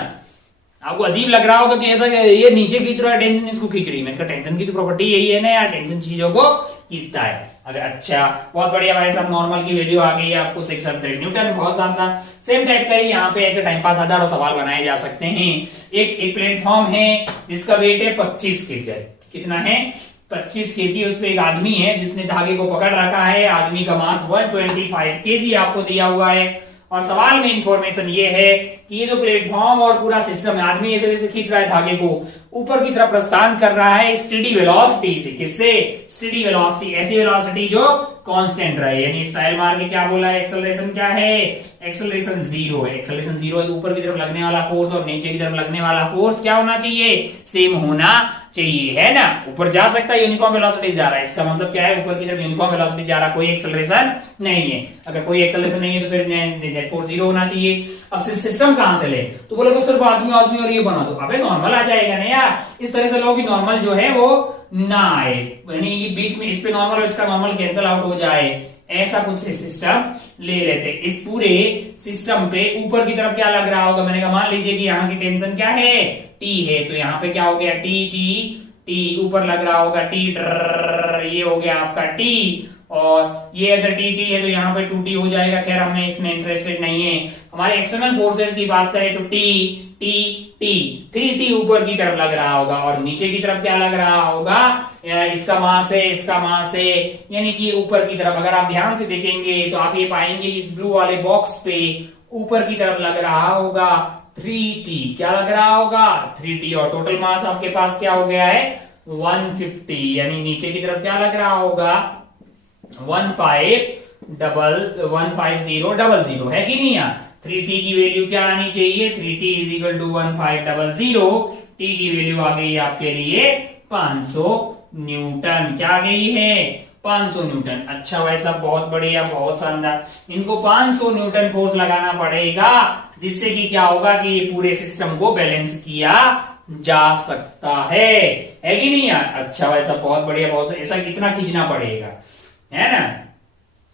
आपको अजीब लग रहा होगा कि ऐसा ये नीचे खींच रहा है टेंशन इसको खींच रही है। मैंने कहा टेंशन की तो प्रॉपर्टी यही है ना यार, टेंशन चीजों को खींचता है। अगर अच्छा, बहुत बढ़िया भाई साहब, नॉर्मल की वैल्यू आ गई है आपको 600 न्यूटन, बहुत शानदार। सेम टाइप का ही यहाँ पे ऐसे टाइम पास हजारों सवाल बनाए जा सकते हैं। एक प्लेटफॉर्म है जिसका वेट है 25 केजी। कितना है? 25 केजी। उस पे एक आदमी है जिसने धागे को पकड़ रखा है। आदमी का मास 125 केजी आपको दिया हुआ है। और सवाल में इंफॉर्मेशन ये है कि ये जो प्लेटफॉर्म और पूरा सिस्टम है, आदमी ऐसे जैसे खींच रहा है धागे को, ऊपर की तरफ प्रस्थान कर रहा है स्टेडी वेलोसिटी से। किससे? स्टेडी वेलोसिटी, ऐसी वेलोसिटी जो कांस्टेंट रहे। यानी स्टाइल मार के क्या बोला है? एक्सेलरेशन क्या है? एक्सेलरेशन 0 है। एक्सेलरेशन 0 है तो ऊपर की तरफ लगने वाला फोर्स और नीचे की तरफ लगने वाला फोर्स क्या होना चाहिए? सेम होना चाहिए, है ना। ऊपर जा सकता है, यूनिफॉर्म वेलोसिटी जा रहा है, इसका मतलब क्या है? ऊपर की तरफ यूनिफॉर्म वेलोसिटी जा रहा है, कोई एक्सेलरेशन नहीं है। अगर कोई एक्सेलरेशन नहीं है तो फिर नेट फोर्स 0 होना चाहिए। अब सिस्टम कहां से ले? तो बोले तो सिर्फ आदमी आदमी और ये बना दो, अबे नॉर्मल आ जाएगा ना यार। इस तरह से लोग नॉर्मल जो है वो ना आए, यानी बीच में इस पे नॉर्मल और इसका नॉर्मल कैंसिल आउट हो जाए, ऐसा कुछ सिस्टम ले लेते। इस पूरे सिस्टम पे ऊपर की तरफ क्या लग रहा होगा? मैंने कहा मान लीजिए कि यहाँ की टेंशन क्या है? टी है, तो यहाँ पे क्या हो गया? टी टी टी ऊपर लग रहा होगा टी, ये हो गया आपका टी। और ये अगर टी टी है तो यहाँ पे 2t हो जाएगा। खैर हमें इसमें इंटरेस्टेड नहीं है। हमारे एक्सटर्नल फोर्सेस की बात करें तो टी टी टी, 3t ऊपर की तरफ लग रहा होगा और नीचे की तरफ क्या लग रहा होगा? इसका मास है, इसका मास है, यानी कि ऊपर की तरफ। अगर आप ध्यान से देखेंगे तो आप ये पाएंगे इस ब्लू वाले बॉक्स पे ऊपर की तरफ लग रहा होगा 3t। क्या लग रहा होगा? 3t। और टोटल मास आपके पास क्या हो गया है? 150। यानी नीचे की तरफ क्या लग रहा होगा? 15000 है कि नहीं? 3t की वैल्यू क्या आनी चाहिए? 3t is equal to 1500। t की वैल्यू आ गई आपके लिए 500 न्यूटन। क्या आ गई है? 500 न्यूटन। अच्छा भाई साहब, बहुत बढ़िया, बहुत शानदार। इनको 500 न्यूटन फोर्स लगाना पड़ेगा, जिससे कि क्या होगा कि ये पूरे सिस्टम को बैलेंस किया जा सकता है कि नहीं यार? अच्छा भाई साहब, बहुत बढ़िया, बहुत ऐसा कितना खींचना पड़ेगा, है ना।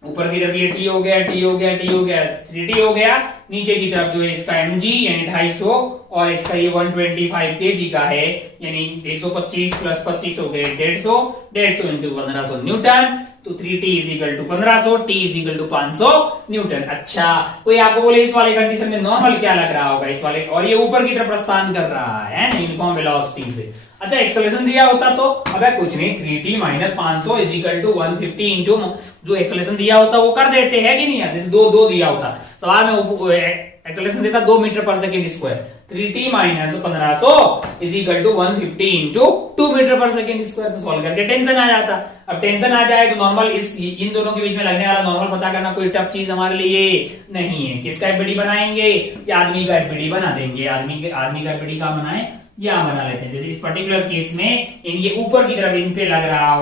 ऊपर की तरफ ये टी हो गया, टी हो गया, टी हो गया, 3t हो गया। नीचे की तरफ जो है इसका mg यानी 250 और इसका ये 125 kg का है, यानी 125 प्लस 25 हो गए 150, 150 इंटू 1500 न्यूटन। तो 3t is equal to 1500, t is equal to 500 newton. अच्छा, कोई आपको बोले इस वाले कंडीशन में नॉर्मल क्या लग रहा होगा? इस वाले, और ये ऊपर की तरफ प्रस्थान कर रहा है ना यूनिफॉर्म वेलोसिटी से। अच्छा, एक्सेलरेशन दिया होता तो अबे कुछ नहीं, 3t minus 500 is equal to 150 into जो एक्सेलरेशन दिया होता वो कर देते हैं कि नहीं? जैसे दो दिया होता सवाल में, एक्सेलरेशन देता 2 metre per second square. 3t minus 1500 is equal to 150 into 2 metre per second square. तो सॉल्व करके टेंशन आ जाता। अब टेंशन आ जाए तो नॉर्मल इन दोनों के बीच में लगने वाला नॉर्मल पता करना कोई टफ चीज हमारे लिए नहीं है। किसका एफबीडी बनाएंगे? या आदमी का एफबीडी बना देंगे। आदमी का एफबीडी कहां बनाए? या बना लेते हैं। जैसे इस पर्टिकुलर केस में ये ऊपर की तरफ इन पे लग रहा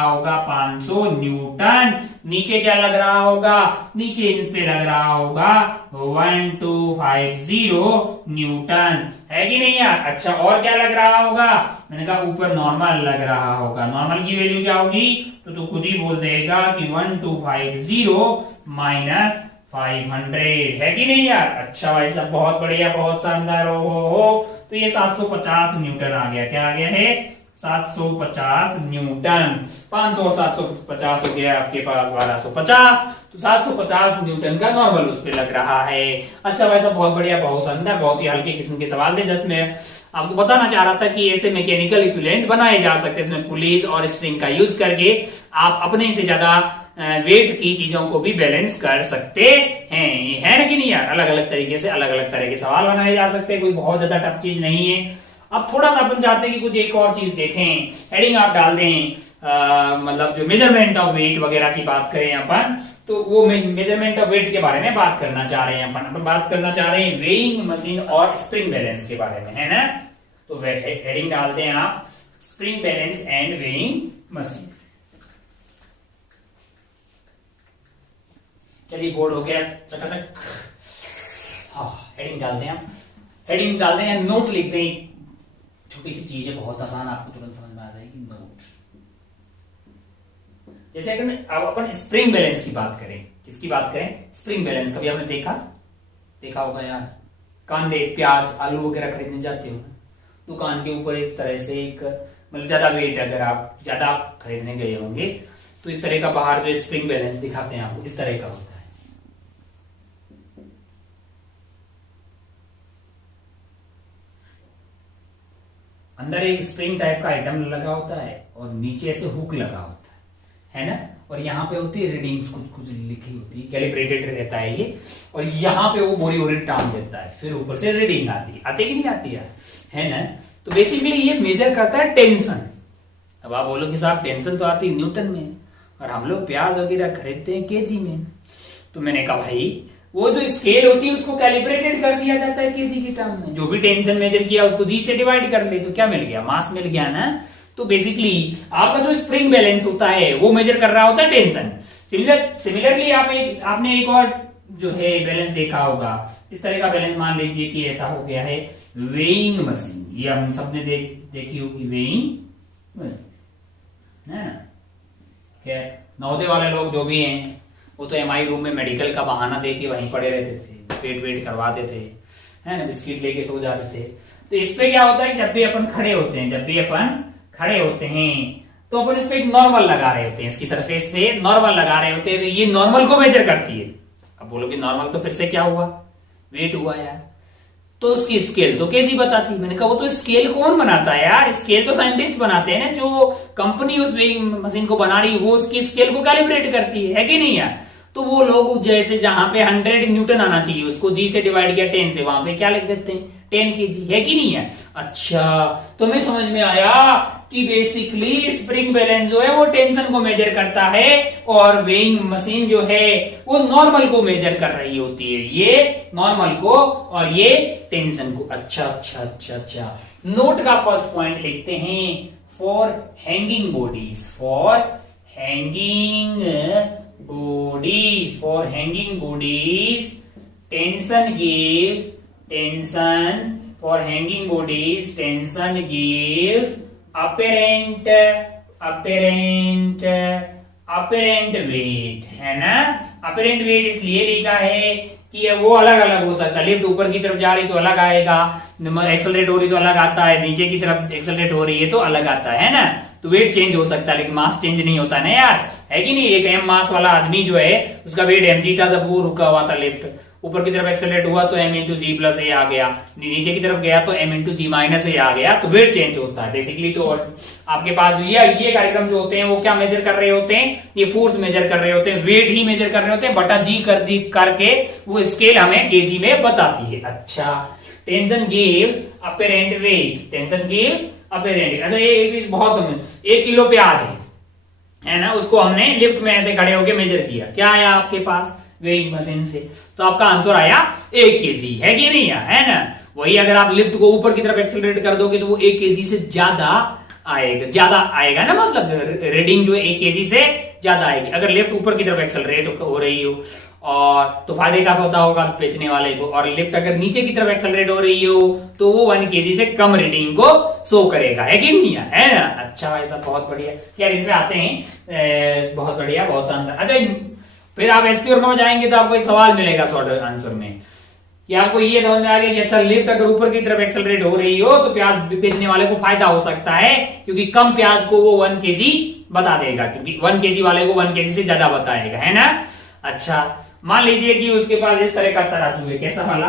होगा, 500 न्यूटन। नीचे क्या लग रहा होगा? नीचे इन पे लग रहा होगा 1250 न्यूटन, है कि नहीं यार? अच्छा, और क्या लग रहा होगा? मैंने कहा ऊपर नॉर्मल लग रहा होगा। नॉर्मल की वैल्यू क्या होगी? तो खुद ही बोल देगा कि 1250 माइनस 500, है कि नहीं यार? अच्छा भाई साहब, बहुत बढ़िया, बहुत शानदार। हो तो ये 750 न्यूटन आ गया। क्या आ गया है? 750 न्यूटन। 500 और 750 हो गया आपके पास 1250। तो 750 न्यूटन का नॉर्मल उस पर लग रहा है। अच्छा भाई साहब, बहुत बढ़िया, बहुत शानदार, बहुत ही हल्के किस्म के सवाल थे। जस्ट मैं आपको बताना चाह रहा था कि ऐसे मैकेनिकल इक्विवेलेंट बनाए जा सकते हैं, इसमें पुलीज और स्प्रिंग का यूज करके आप अपने से ज्यादा वेट की चीजों को भी बैलेंस कर सकते हैं। है ना कि नहीं यार? अलग अलग तरीके से अलग अलग तरह के सवाल बनाए जा सकते हैं, कोई बहुत ज्यादा टफ चीज नहीं है। अब थोड़ा सा अपन चाहते हैं कि कुछ एक और चीज देखें। हेडिंग आप डाल दें, मतलब जो मेजरमेंट ऑफ वेट वगैरह की बात करें अपन, तो वो मेजरमेंट ऑफ वेट के बारे में बात करना चाह रहे हैं अपन बात करना चाह रहे हैं वेइंग मशीन और स्प्रिंग बैलेंस के बारे में, है ना। तो हेडिंग डाल दें आप, spring balance and weighing machine. चलिए, बोर्ड हो गया चकाचक। हाँ, हेडिंग डालते हैं, हेडिंग डालते हैं, नोट लिख दें। छोटी सी चीज है, बहुत आसान, आपको तुरंत समझ में आ जाएगी। नोट, जैसे अगर अब अपन स्प्रिंग बैलेंस की बात करें, किसकी बात करें? Spring balance. कभी आपने देखा होगा यार, कांदे, प्याज, आलू वगैरह खरीदने जाते हो, दुकान के ऊपर इस तरह से एक, मतलब ज्यादा वेट, अगर आप ज्यादा खरीदने गए होंगे तो इस तरह का बाहर जो स्प्रिंग बैलेंस दिखाते हैं आपको, इस तरह का होता है। अंदर एक स्प्रिंग टाइप का आइटम लगा होता है और नीचे से हुक लगा होता है ना, और यहाँ पे होती है रीडिंग्स, कुछ कुछ लिखी होती है, कैलिब्रेटेड रहता है ये, और यहाँ पे वो बोरी वोरी टांग देता है, फिर ऊपर से रीडिंग आती कि नहीं आती है ना। तो बेसिकली ये मेजर करता है टेंशन। अब आप बोलो कि साहब टेंशन तो आती है न्यूटन में, और हम लोग प्याज वगैरह खरीदते हैं केजी में। तो मैंने कहा भाई वो जो स्केल होती है उसको कैलिब्रेटेड कर दिया जाता है केजी की टर्म में, जो भी टेंशन मेजर किया उसको जी से डिवाइड कर ले तो क्या मिल गया, मास मिल गया ना। तो बेसिकली आपका जो स्प्रिंग बैलेंस होता है वो मेजर कर रहा होता है टेंशन। सिमिलरली आपने एक और जो है बैलेंस देखा होगा, इस तरह का बैलेंस मान लीजिए कि ऐसा हो गया है वेइंग मशीन, ये हम सबने देखी होगी वेइंग मशीन है ना। खैर नवोदय वाले लोग जो भी हैं वो तो एमआई रूम में मेडिकल का बहाना दे के वहीं पड़े रहते थे, पेट वेट करवाते थे है ना, बिस्किट लेके सो जाते थे। तो इस पे क्या होता है, जब भी अपन खड़े होते हैं तो अपन इस पे एक नॉर्मल लगा रहे होते हैं, इसकी सरफेस पे नॉर्मल लगा रहे होते हैं, तो ये नॉर्मल को मेजर करती है। अब बोलो कि नॉर्मल तो फिर से क्या हुआ, वेट हुआ यार, तो उसकी स्केल तो केजी बताती। मैंने कहा वो तो स्केल कौन बनाता है यार, स्केल तो साइंटिस्ट बनाते हैं ना, जो कंपनी उस वेइंग मशीन को बना रही है वो उसकी स्केल को कैलिब्रेट करती है कि नहीं यार। तो वो लोग जैसे जहां पे 100 न्यूटन आना चाहिए उसको जी से डिवाइड किया 10 से, वहां पे क्या लिख देते हैं 10 केजी, है कि नहीं है। अच्छा तो हमें समझ में आया कि बेसिकली स्प्रिंग बैलेंस जो है वो टेंशन को मेजर करता है और वेइंग मशीन जो है वो नॉर्मल को मेजर कर रही होती है, ये नॉर्मल को और ये टेंशन को। अच्छा अच्छा अच्छा अच्छा, नोट का फर्स्ट पॉइंट लिखते हैं, for hanging bodies, for hanging bodies tension gives apparent weight है ना। apparent weight इसलिए लिखा है कि वो अलग अलग हो सकता है, लिफ्ट ऊपर की तरफ जा रही तो अलग आएगा, एक्सेलरेट हो रही तो अलग आता है, नीचे की तरफ एक्सेलरेट हो रही है तो अलग आता है ना। तो वेट चेंज हो सकता है लेकिन मास चेंज नहीं होता ना यार, है कि नहीं। एक एम मास वाला आदमी जो है उसका वेट mg था जब वो रुका हुआ था, लिफ्ट ऊपर की तरफ एक्सेलरेट हुआ तो m इंटू जी प्लस ए आ गया, नीचे की तरफ गया तो m इंटू जी माइनस ए आ गया, तो वेट चेंज होता है बेसिकली। तो आपके पास ये कार्यक्रम जो होते हैं वो क्या मेजर कर रहे होते हैं, ये फोर्स मेजर कर रहे होते हैं, वेट ही मेजर कर रहे होते हैं, बटा जी करके वो स्केल हमें केजी में बताती है। अच्छा, tension give apparent wait, tension give apparent. अच्छा ये चीज बहुत, 1 किलो प्याज है ना, उसको हमने लिफ्ट में ऐसे खड़े होके मेजर किया, क्या आया आपके पास वेइंग मशीन से, तो आपका आंसर आया 1 केजी, है कि नहीं है ना। वही अगर आप लिफ्ट को ऊपर की तरफ एक्सेलरेट कर दोगे तो वो 1 केजी से ज्यादा आएगा ना, मतलब रीडिंग जो है 1 केजी से ज्यादा आएगी अगर लिफ्ट ऊपर की तरफ एक्सेलरेट हो रही हो, और तो फायदे का सौदा होगा बेचने वाले को। और लिफ्ट अगर नीचे की तरफ एक्सेलरेट हो रही हो तो वो 1 केजी से कम रीडिंग को शो करेगा, है कि नहीं है ना। अच्छा ऐसा, बहुत बढ़िया यार, इन पे आते हैं, बहुत बढ़िया, बहुत शानदार। अच्छा फिर आप एससी में जाएंगे तो आपको एक सवाल मिलेगा शॉर्ट आंसर में, कि आपको ये समझ में आ गया कि अच्छा लिफ्ट अगर ऊपर की तरफ एक्सेलरेट हो रही हो तो प्याज बेचने वाले को फायदा हो सकता है, क्योंकि कम प्याज को वो 1 केजी बता देगा, क्योंकि 1 केजी वाले को 1 केजी से ज्यादा बताएगा, है ना। अच्छा मान लीजिए कि उसके पास इस तरह का तराजू है, कैसा वाला,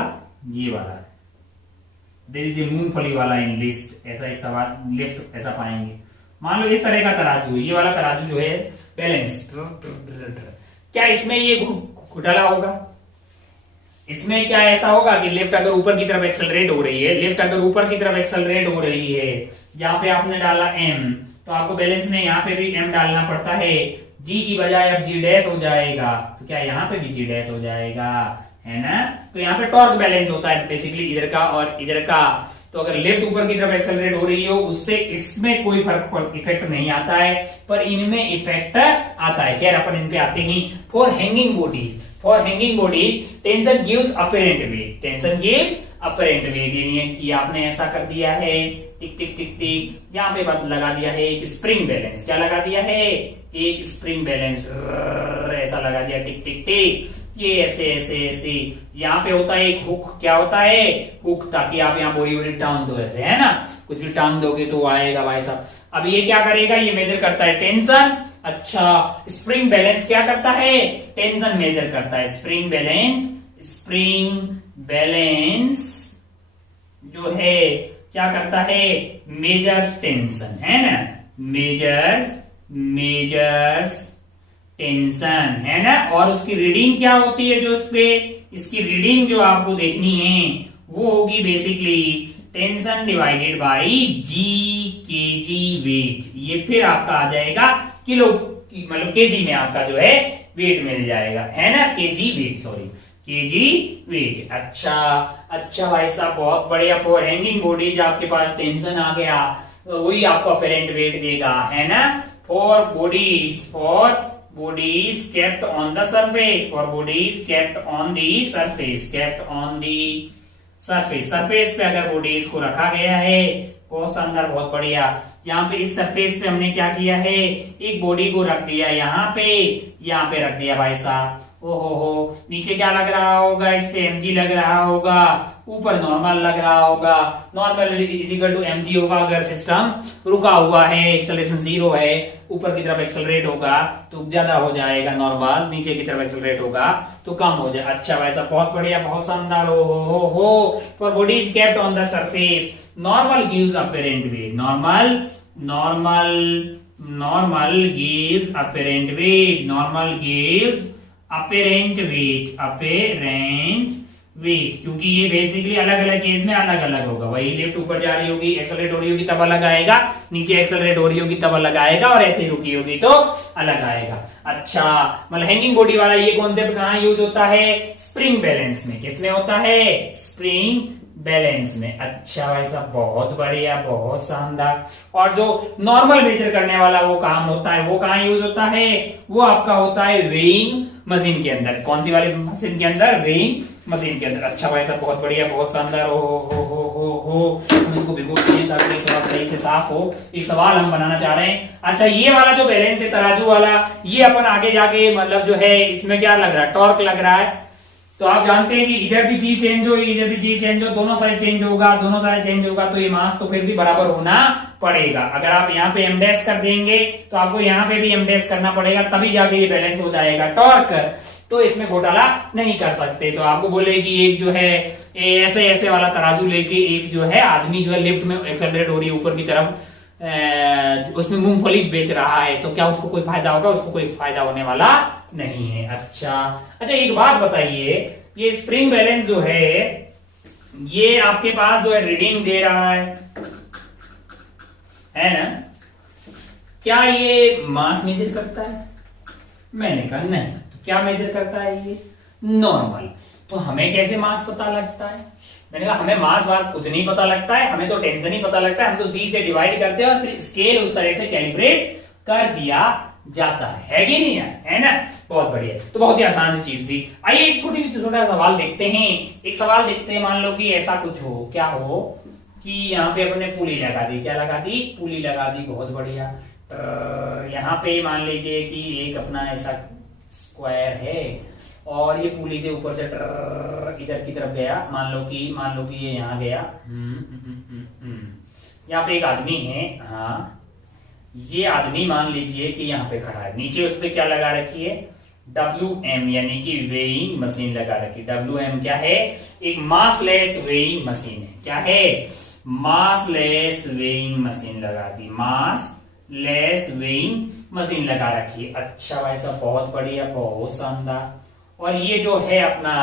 ये वाला, देयर इज ए मूंगफली वाला इन लिस्ट, ऐसा एक सवाल लिफ्ट ऐसा पाएंगे। मान लो इस तरह का तराजू है, ये वाला तराजू जो है बैलेंस, क्या इसमें ये घुटाला होगा, इसमें क्या ऐसा होगा कि लिफ्ट अगर ऊपर की तरफ एक्सेलरेट हो रही है, लिफ्ट अगर ऊपर की तरफ एक्सेलरेट हो रही है, यहाँ पे आपने डाला m, तो आपको बैलेंस में यहाँ पे भी m डालना पड़ता है, g की बजाय अब g डैश हो जाएगा, तो क्या यहाँ पे भी g डैश हो जाएगा, है ना। तो यहाँ पे टॉर्क बैलेंस होता है बेसिकली इधर का और इधर का। तो अगर लेफ्ट ऊपर की तरफ एक्सेलरेट हो रही हो उससे इसमें कोई फर्क इफेक्ट नहीं आता है, पर इनमें इफेक्ट आता है। खैर अपन इन पे आते हैं। For hanging body tension gives apparent wait, tension gives apparent wait, कि आपने ऐसा कर दिया है, टिक टिक टिक टिक, यहाँ पे बात लगा दिया है एक स्प्रिंग बैलेंस, क्या लगा दिया है, एक स्प्रिंग बैलेंस, ऐसा लगा दिया, टिक टिक टिक, ये ऐसे ऐसे ऐसे, यहाँ पे होता है एक हुक, क्या होता है हुक, ताकि आप यहाँ बोरी वोरी टांग दो ऐसे, है ना, कुछ भी टांग दोगे तो आएगा भाई साहब। अब ये क्या करेगा, ये मेजर करता है टेंशन, अच्छा, स्प्रिंग बैलेंस क्या करता है? टेंशन मेजर करता है। स्प्रिंग बैलेंस जो है क्या करता है? मेजर्स टेंशन, है ना, मेजर्स टेंशन, है ना। और उसकी रीडिंग क्या होती है? जो उसपे इसकी रीडिंग जो आपको देखनी है वो होगी basically tension divided by g kg weight. ये फिर आपका आ जाएगा किलो, मतलब केजी में आपका जो है वेट मिल जाएगा, है ना, केजी वेट। अच्छा भाई साहब, बहुत बढ़िया। फॉर हैंगिंग बॉडीज आपके पास टेंशन आ गया, वही आपको अपेरेंट वेट देगा, है ना। For bodies kept on the surface, surface पे अगर बॉडीज को रखा गया है, बहुत शानदार, बहुत बढ़िया। यहाँ पे इस सरफेस पे हमने क्या किया है? एक बॉडी को रख दिया यहाँ पे रख दिया भाई साहब। ओहो, नीचे क्या लग रहा होगा? इस पे mg लग रहा होगा, ऊपर नॉर्मल लग रहा होगा। नॉर्मल इजिकल टू mg होगा अगर सिस्टम रुका हुआ है, एक्सेलरेशन 0 है, ऊपर की तरफ एक्सेलरेट होगा तो ज्यादा हो जाएगा नॉर्मल, नीचे की तरफ एक्सेलरेट होगा तो कम हो जाए। अच्छा वैसा, बहुत बढ़िया, बहुत शानदार। हो for body is kept on the surface, normal gives apparent wait, normal gives apparent wait, क्योंकि ये बेसिकली अलग अलग केस में अलग अलग होगा। वही लिफ्ट ऊपर जा रही होगी, एक्सेलरेट हो रही होगी तब अलग आएगा, नीचे एक्सेलरेट हो रही होगी तब अलग आएगा, और ऐसे रुकी होगी तो अलग आएगा। अच्छा, मतलब हैंगिंग बॉडी वाला ये कॉन्सेप्ट कहाँ यूज होता है? स्प्रिंग बैलेंस में। किसमें होता है? स्प्रिंग बैलेंस में। अच्छा भाई साहब, बहुत बढ़िया, बहुत शानदार। और जो नॉर्मल मेजर करने वाला वो काम होता है, वो कहाँ यूज होता है? वो आपका होता है वेइंग मशीन के अंदर। कौन सी वाली मशीन के अंदर? वेइंग मशीन के अंदर। अच्छा भाई साहब, बहुत बढ़िया, बहुत शानदार। हो हम इसको भिगो दिए ताकि थोड़ा सही से साफ हो। एक सवाल हम बनाना चाह रहे हैं। अच्छा, ये वाला जो बैलेंस है तराजू वाला, ये अपन आगे जाके मतलब जो है इसमें क्या लग रहा है? टॉर्क लग रहा है। तो आप जानते हैं कि इधर भी जी चेंज हो, इधर भी जी चेंज हो, दोनों साइड चेंज होगा, तो ये मास तो फिर भी बराबर होना पड़ेगा। अगर आप यहाँ पे एम डैश कर देंगे तो आपको यहाँ पे भी एम डैश करना पड़ेगा, तभी जाके ये बैलेंस हो जाएगा। टॉर्क तो इसमें घोटाला नहीं कर सकते। तो आपको बोले कि एक जो है ऐसे वाला तराजू लेके एक जो है आदमी जो है लिफ्ट में एक्सेलरेट हो रही है ऊपर की तरफ, उसमें मूंगफली बेच रहा है, तो क्या उसको कोई फायदा होगा? उसको कोई फायदा होने वाला नहीं है। अच्छा, एक बात बताइए, ये स्प्रिंग बैलेंस जो है ये आपके पास जो है रीडिंग दे रहा है ना, क्या ये मास मेजर करता है? मैंने कहा नहीं। तो क्या मेजर करता है? ये नॉर्मल। तो हमें कैसे मास पता लगता है? मैंने कहा हमें मास खुद नहीं पता लगता है, हमें तो टेंशन ही पता लगता है। हम तो जी से डिवाइड करते हैं और फिर स्केल उस तरह से कैलिब्रेट कर दिया जाता है कि नहीं है ना। बहुत बढ़िया, तो बहुत ही आसान सी चीज थी। आइए एक छोटा सवाल देखते हैं। एक सवाल देखते हैं, मान लो कि ऐसा कुछ हो, क्या हो कि यहाँ पे अपने पुली लगा दी। क्या लगा दी? पुली लगा दी। बहुत बढ़िया। यहाँ पे मान लीजिए कि एक अपना ऐसा स्क्वायर है और ये पुली से ऊपर से इधर की तरफ गया। मान लो कि ये यहाँ गया। यहाँ पे एक आदमी है। हाँ, ये आदमी मान लीजिए कि यहाँ पे खड़ा है, नीचे उस पे क्या लगा रखी है? WM, यानी कि वेइंग मशीन लगा रखी। WM क्या है? एक मासलेस वेइंग मशीन है। क्या है? मासलेस वेइंग मशीन लगा दी। मासलेस वेइंग मशीन लगा रखी है। अच्छा भाई साहब, बहुत बढ़िया, बहुत शानदार। और ये जो है अपना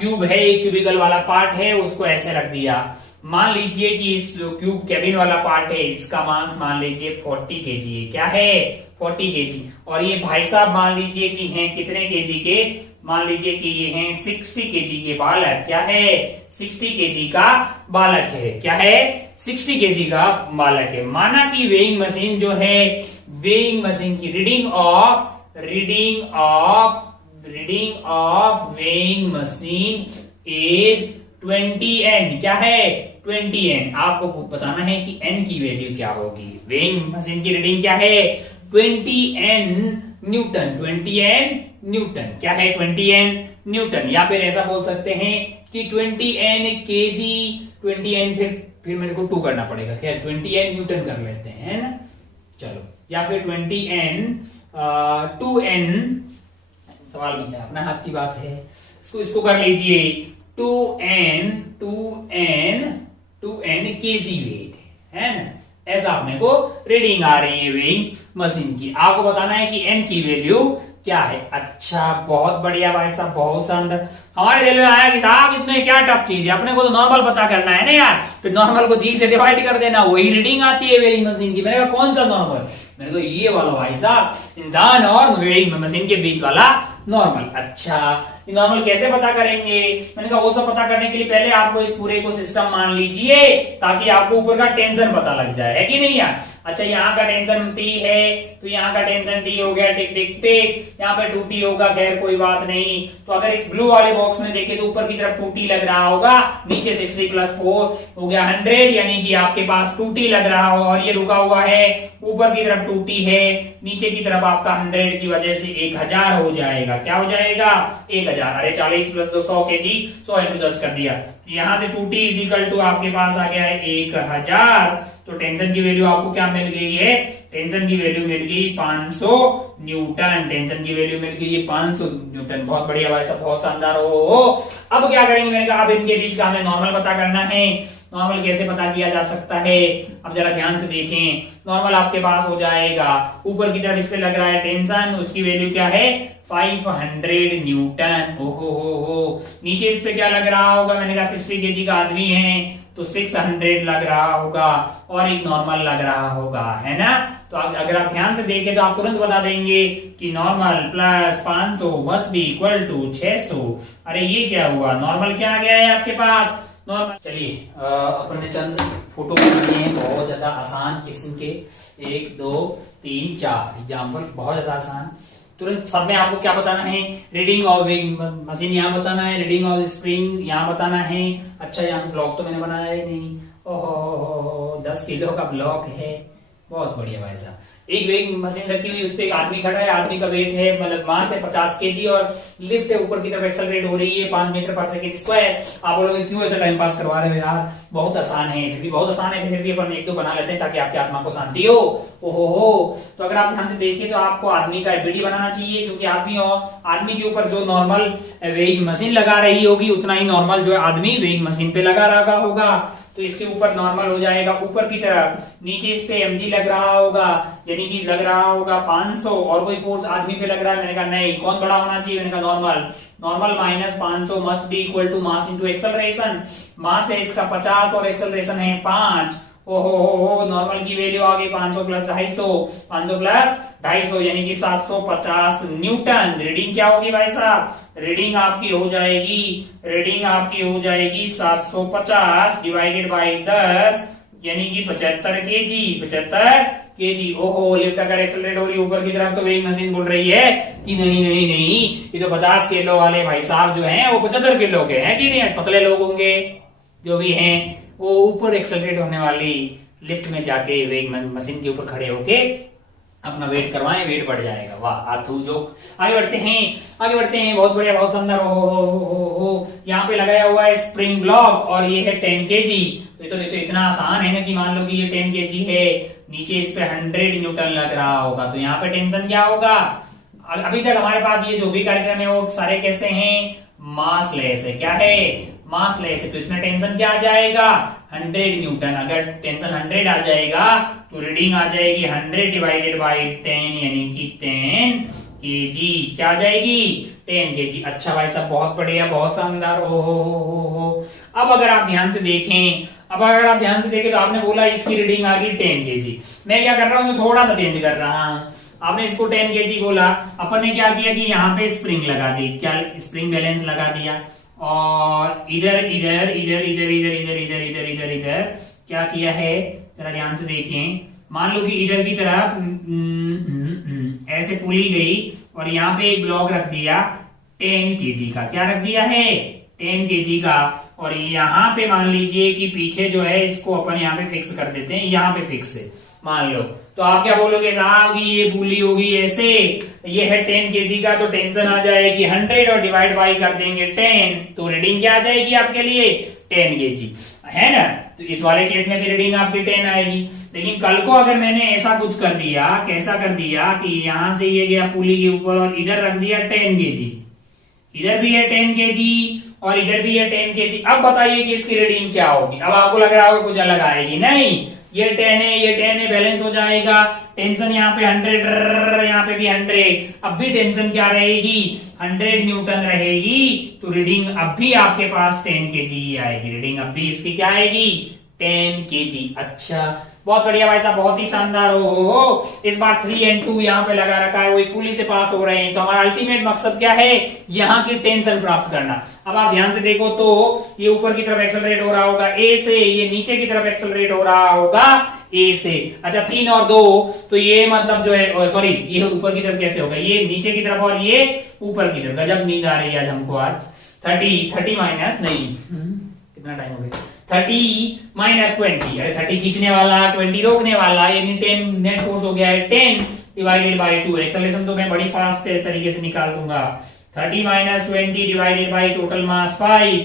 क्यूब है, क्यूबिकल वाला पार्ट है, उसको ऐसे रख दिया। मान लीजिए कि इस क्यूब कैबिन वाला पार्ट है, इसका मास मान लीजिए 40 केजी है। क्या है? 40 केजी। और ये भाई साहब मान लीजिए कि हैं कितने केजी के? मान लीजिए कि ये हैं 60 केजी के बालक। क्या है? 60 केजी का बालक है। क्या है? 60 केजी का बालक है। माना कि वेइंग मशीन जो है, वेइंग मशीन की reading of weighing machine is 20N। क्या है? 20N। आपको बताना है कि N की वैल्यू क्या होगी। वेइंग मशीन की रीडिंग क्या है? 20N Newton. 20N Newton. क्या है? 20N Newton. या फिर ऐसा बोल सकते हैं कि 20N केजी। 20N फिर मेरे को 2 करना पड़ेगा। खैर 20N न्यूटन कर लेते हैं ना। चलो, या फिर 20n 2n, सवाल भी है, अपना हाथ की बात है, इसको कर लीजिए 2n kg वेट है ना, ऐसा अपने को रीडिंग आ रही है वेइंग मशीन की। आपको बताना है कि n की वैल्यू क्या है। अच्छा, बहुत बढ़िया भाई साहब, बहुत शानदार। हमारे दिल में आया कि साहब इसमें क्या टफ चीज है, अपने को तो नॉर्मल पता करना है ना यार, तो नॉर्मल को जी से डिवाइड कर देना, वही रीडिंग आती है वेइंग मशीन की। मैंने कहा कौन सा नॉर्मल? मैंने कहा ये वाला भाई साहब, इंसान और वेइंग मशीन के बीच वाला नॉर्मल। अच्छा, नॉर्मल कैसे पता करेंगे? मैंने कहा वो सब पता करने के लिए पहले आपको इस पूरे को सिस्टम मान लीजिए, ताकि आपको ऊपर का टेंशन पता लग जाए, है कि नहीं यार। अच्छा, यहाँ का टेंशन T है तो यहाँ का टेंशन T हो गया, टिक टिक टिक, यहाँ पे 2T होगा, खैर कोई बात नहीं। तो अगर इस ब्लू वाले बॉक्स में देखें तो ऊपर की तरफ 2T लग रहा होगा, नीचे 60 + 4 हो गया 100, यानी कि आपके पास 2T लग रहा हो, और ये रुका हुआ है, ऊपर की तरफ 2T है, नीचे की तरफ आपका 100 की वजह से 1000 हो जाएगा। क्या हो जाएगा? 1000। अरे 40 + 2 100 kg, 100 × 10 कर दिया। यहां से 2T = आपके पास आ गया है 1000। तो टेंशन की वैल्यू आपको क्या मिल गई है? टेंशन की वैल्यू मिल गई 500 न्यूटन। टेंशन की वैल्यू मिल गई है 500 न्यूटन। बहुत बढ़िया भाई साहब, बहुत शानदार। हो अब क्या करेंगे? मैंने कहा अब इनके बीच का हमें नॉर्मल पता करना है। नॉर्मल कैसे पता किया जा सकता है? अब जरा ध्यान से देखें। नॉर्मल आपके पास हो जाएगा, ऊपर की तरफ इस पे लग रहा है टेंशन, उसकी वैल्यू क्या है? 500 न्यूटन। ओहो हो। नीचे इस पे क्या लग रहा होगा? मैंने कहा 60 kg का आदमी है तो 600 लग रहा होगा, और एक नॉर्मल लग रहा होगा, है ना। तो अगर आप ध्यान से देखें तो आप तुरंत बता देंगे कि normal plus 500 must be equal to 600। अरे ये क्या हुआ? नॉर्मल क्या आ गया है आपके पास? नॉर्मल। चलिए अपने चंद फोटो बनाने हैं, बहुत ज्यादा आसान किस्म के, 1 2 3 4 एग्जाम्पल, बहुत ज्यादा आसान। तुरंत सब में आपको क्या बताना है? रीडिंग ऑफ वेइंग मशीन यहाँ बताना है, रीडिंग ऑफ स्प्रिंग यहाँ बताना है। अच्छा, यहाँ ब्लॉक तो मैंने बनाया ही नहीं। ओहो, 10 किलो का ब्लॉक है, बहुत बढ़िया भाई साहब। एक वेइंग मशीन रखी हुई, उस पर एक आदमी खड़ा है, आदमी का वेट है, मतलब मास है 50 kg, और लिफ्ट है, ऊपर की तरफ एक्सेलरेट हो रही है 5 मीटर/सेकंड²। आप बोलोगे क्यों ऐसा टाइम पास करवा रहे हो यार, बहुत आसान है। फिर भी बहुत आसान है, फिर भी अपन 1 2 बना लेते हैं ताकि आपकी आत्मा को शांति हो। ओहो, तो अगर आप ध्यान से देखिए तो आपको आदमी का वीडियो बनाना चाहिए, क्योंकि आदमी के ऊपर जो नॉर्मल वेइंग मशीन लगा रही होगी उतना ही नॉर्मल जो आदमी वेइंग मशीन पे लगा रहा होगा। तो इसके ऊपर नॉर्मल हो जाएगा ऊपर की तरफ, नीचे इस पे mg लग रहा होगा, यानी कि लग रहा होगा 500, और कोई फोर्स आदमी पे लग रहा है। मैंने कहा नहीं, कौन बड़ा होना चाहिए? मैंने कहा normal minus 500 must be equal to mass into acceleration. Mass है इसका 50 और एक्सेलरेशन है 5। ओहो, नॉर्मल की वैल्यू आ गई 500 + 250, 500 + 250 यानी कि 750 न्यूटन। रीडिंग क्या होगी भाई साहब? रीडिंग आपकी हो जाएगी 750 डिवाइडेड बाई 10, यानी कि 75 kg। ओहो, लिफ्ट अगर एक्सेलरेट हो रही है ऊपर की तरफ तो वेइंग मशीन बोल रही है कि नहीं, ये तो 50 किलो वाले भाई साहब जो हैं वो 75 किलो के हैं कि नहीं। पतले लोग होंगे जो भी हैं, वो ऊपर एक्सेलरेट होने वाली लिफ्ट में जाके वेइंग मशीन के ऊपर खड़े होके अपना वेट करवाएं, वेट बढ़ जाएगा। वाह, आथू जोक। आगे बढ़ते हैं। बहुत बढ़िया, बहुत सुंदर। हो यहाँ पे लगाया हुआ है स्प्रिंग ब्लॉक, और ये है 10 kg। तो इतना आसान है ना कि मान लो कि ये 10 kg है, नीचे इस पे 100 न्यूटन लग रहा होगा, तो यहाँ पे टेंशन क्या होगा? अभी तक हमारे पास ये जो भी कार्यक्रम है वो सारे कैसे हैं? मासलेस है। क्या है? मासलेस है। तो इसमें टेंशन क्या आ जाएगा? 100 न्यूटन। अगर टेंशन 100 आ जाएगा तो रीडिंग आ जाएगी 100 डिवाइडेड बाई 10, यानी कि 10 kg। क्या आ जाएगी? 10 kg। अच्छा भाई साहब, बहुत बढ़िया, बहुत शानदार। हो। अब अगर आप ध्यान से देखें तो आपने बोला इसकी रीडिंग आ गई 10 kg। मैं क्या कर रहा हूँ? थोड़ा सा चेंज कर रहा हूँ। आपने इसको 10 kg बोला, अपन ने क्या किया कि यहाँ पे स्प्रिंग लगा दी। क्या? स्प्रिंग बैलेंस लगा दिया, और इधर क्या किया है? जरा ध्यान से देखें। मान लो कि इधर की तरफ ऐसे पुली गई, और यहाँ पे एक ब्लॉक रख दिया 10 kg का। क्या रख दिया है? 10 kg का। और यहाँ पे मान लीजिए कि पीछे जो है इसको अपन यहाँ पे फिक्स कर देते हैं, यहाँ पे फिक्स है मान लो। तो आप क्या बोलोगे साहब कि ये पुली होगी ऐसे, ये है 10 kg का, तो टेंशन आ जाएगी 100 और डिवाइड बाई कर देंगे 10, तो रीडिंग क्या आ जाएगी आपके लिए? 10 kg, है ना। तो इस वाले केस में भी रीडिंग आपकी 10 आएगी। लेकिन कल को अगर मैंने ऐसा कुछ कर दिया, कैसा कर दिया कि यहां से ये गया पुली के ऊपर और इधर रख दिया 10 kg, इधर भी है 10 kg और इधर भी है 10 kg। अब बताइए कि इसकी रीडिंग क्या होगी। अब आपको लग रहा होगा कुछ अलग आएगी, नहीं, ये 10 है, ये 10 है, बैलेंस हो जाएगा। टेंशन यहाँ पे 100, यहाँ पे भी 100। अब भी टेंशन क्या रहेगी, 100 न्यूटन रहेगी। तो रीडिंग अब भी आपके पास 10 kg ही आएगी। रीडिंग अब भी इसकी क्या आएगी, 10 kg। अच्छा, बहुत बढ़िया भाई साहब, बहुत ही शानदार। हो इस बार 3 और 2 यहाँ पे लगा रखा है, वही पुली से पास हो रहे हैं। तो हमारा अल्टीमेट मकसद क्या है, यहाँ की टेंशन प्राप्त करना। अब आप ध्यान से देखो तो ये ऊपर की तरफ एक्सेलरेट हो रहा होगा ए से, ये नीचे की तरफ एक्सेलरेट हो रहा होगा ए से। अच्छा 3 और 2, तो ये मतलब जो है, सॉरी ये ऊपर की तरफ कैसे होगा, ये नीचे की तरफ और ये ऊपर की तरफ। गजब नींद आ रही है आज हमको। आज 30 माइनस नहीं, कितना टाइम हो गया, 30 माइनस 20। अरे 30 खींचने वाला, 20 रोकने वाला, यानी 10 नेट फोर्स हो गया है 10 डिवाइडेड बाई 2। एक्सेलरेशन तो मैं बड़ी फास्ट तरीके से निकाल दूंगा। 30 minus 20 divided by total mass 5,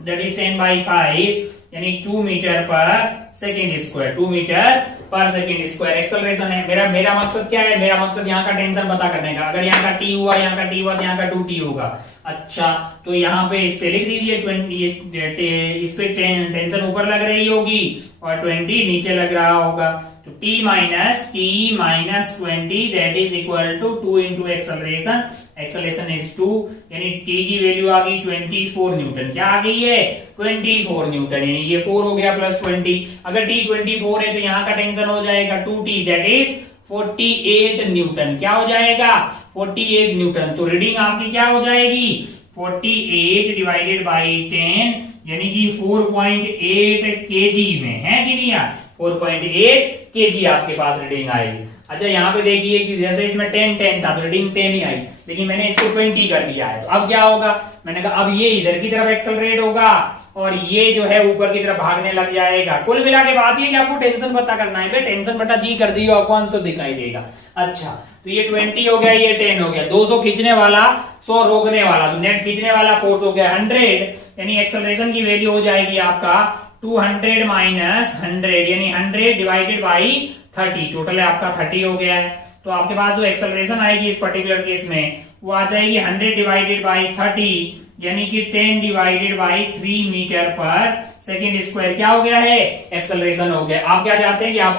that is 10 by 5, यानी 2 metre per second square, 2 metre per second square acceleration है। मेरा मकसद क्या है, मेरा मकसद यहाँ का टेंशन पता करने का। अगर यहाँ का टी हुआ, यहाँ का टी हुआ, तो यहाँ का 2t होगा। अच्छा, तो यहाँ पे इस पे लिख दीजिए 20, इस पे टेंशन ऊपर लग रही होगी और 20 नीचे लग रहा होगा। तो t minus 20 that is equal to 2 into acceleration. Acceleration is 2, यानी t की वैल्यू आ गई 24 न्यूटन। क्या आ गई है, 24 न्यूटन, यानी ये 4 हो गया प्लस 20। अगर t 24 है तो यहाँ का टेंशन हो जाएगा 2t, दैट इज 48 न्यूटन। क्या हो जाएगा, 48 न्यूटन। तो रीडिंग आपकी क्या हो जाएगी, 48 डिवाइडेड बाई 10, यानी कि 4.8 kg में है कि नहीं यार, 4.8 kg आपके पास रीडिंग आएगी। अच्छा यहाँ पे देखिए कि जैसे इसमें 10 था तो रीडिंग 10 ही आई, लेकिन मैंने इसको 20 कर दिया है। तो अब क्या होगा, मैंने कहा अब ये इधर की तरफ एक्सेलरेट होगा और ये जो है ऊपर की तरफ भागने लग जाएगा। कुल मिला के बात ये कि आपको टेंशन पता करना है। भाई टेंशन बटा जी कर दियो, आपको अंत तो दिखाई देगा। अच्छा, तो ये 20 हो गया, ये 10 हो गया। 200 खींचने वाला, 100 रोकने वाला, तो नेट खींचने वाला फोर्स हो गया 100, यानी एक्सेलरेशन की वैल्यू हो जाएगी आपका 200 माइनस 100, यानी 100 डिवाइडेड बाई 30। टोटल है आपका 30 हो गया है। तो आपके पास जो एक्सेलरेशन आएगी इस पर्टिकुलर केस में वो आ जाएगी 100 डिवाइडेड बाई 30, यानी कि 10 divided by 3 metre per second square. क्या हो गया है, एक्सेलरेशन हो गया। आप क्या चाहते हैं कि आप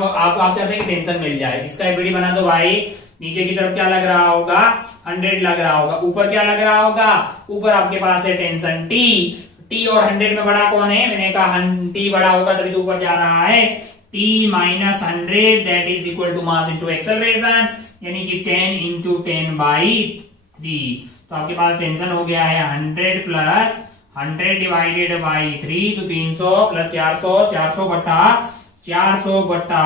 चाहते हैं कि टेंशन मिल जाए। इसका वीडियो बना दो भाई। नीचे की तरफ क्या लग रहा होगा, 100 लग रहा होगा। ऊपर क्या लग रहा होगा, ऊपर आपके पास है टेंशन टी और 100 में बड़ा कौन है, मैंने कहा टी बड़ा होगा तभी तो ऊपर जा रहा है। t minus 100 that is equal to mass into acceleration, यानी कि 10 इंटू 10 बाई 3। तो आपके पास टेंशन हो गया है 100 प्लस 100 डिवाइडेड बाई 3, तो 300 प्लस 400 बटा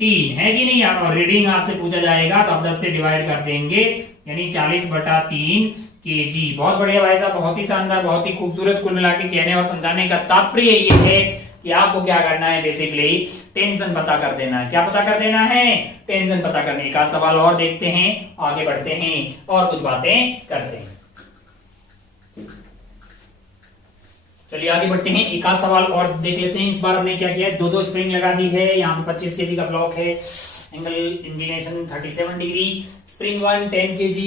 3 है कि नहीं यार। और रीडिंग आपसे पूछा जाएगा तो आप 10 से डिवाइड कर देंगे, यानी 40 बटा 3 kg। बहुत बढ़िया भाई साहब, बहुत ही शानदार, बहुत ही खूबसूरत। कुल मिला के कहने और समझाने का तात्पर्य ये है कि आपको क्या करना है, बेसिकली टेंशन पता कर देना है। क्या पता कर देना है, टेंशन पता करने का। सवाल और देखते हैं, आगे बढ़ते हैं और कुछ बातें करते हैं। चलिए आगे बढ़ते हैं, एक आध सवाल और देख लेते हैं। इस बार हमने क्या किया है, दो स्प्रिंग लगा दी है। यहाँ पे 25 kg का ब्लॉक है, angle inclination 37 degree. Spring 1 10 kg,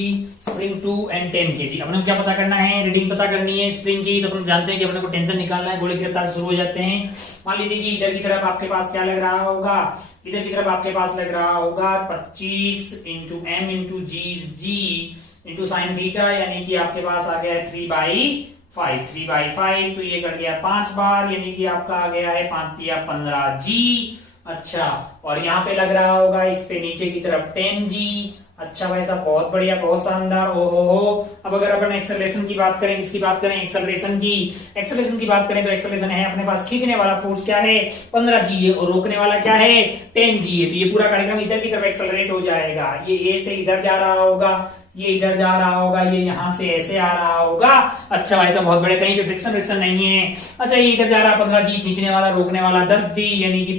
spring 2 and 10 kg। अपने को क्या पता करना है, रीडिंग पता करनी है स्प्रिंग की। तो अपन जानते हैं कि अपने को टेंशन निकालना है। गोले की रफ्तार से शुरू हो जाते हैं। मान लीजिए कि इधर की तरफ आपके पास क्या लग रहा होगा, इधर की तरफ आपके पास लग रहा होगा 25 इंटू एम इंटू जी इंटू साइन थीटा, यानी कि आपके पास आ गया है 3/5। तो ये कट गया 5 बार, यानी कि आपका आ गया है 5 या 15 जी। अच्छा, और यहाँ पे लग रहा होगा इस पे नीचे की तरफ 10 जी। अच्छा भाई साहब, बहुत बढ़िया, बहुत शानदार। ओहो। अब अगर अपन एक्सेलरेशन की बात करें, किसकी बात करें, एक्सेलरेशन की बात करें तो एक्सेलरेशन है अपने पास, खींचने वाला फोर्स क्या है 15 जी है और रोकने वाला क्या है 10 जी है। तो ये पूरा कार्यक्रम इधर की तरफ एक्सेलरेट हो जाएगा। ये ए से इधर जा रहा होगा, ये इधर जा रहा होगा, ये यहाँ से ऐसे आ रहा होगा। अच्छा भाई साहब, बहुत बड़े, कहीं पे फ्रिक्शन नहीं है। अच्छा, ये इधर जा रहा 15 जी, खींचने वाला रोकने वाला 10 जी, यानी कि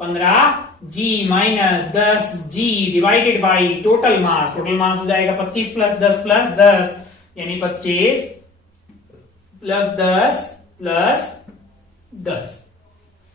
15 G minus 10 G divided by total mass हो जाएगा 25 प्लस 10 प्लस 10, यानी 25 प्लस 10 प्लस 10,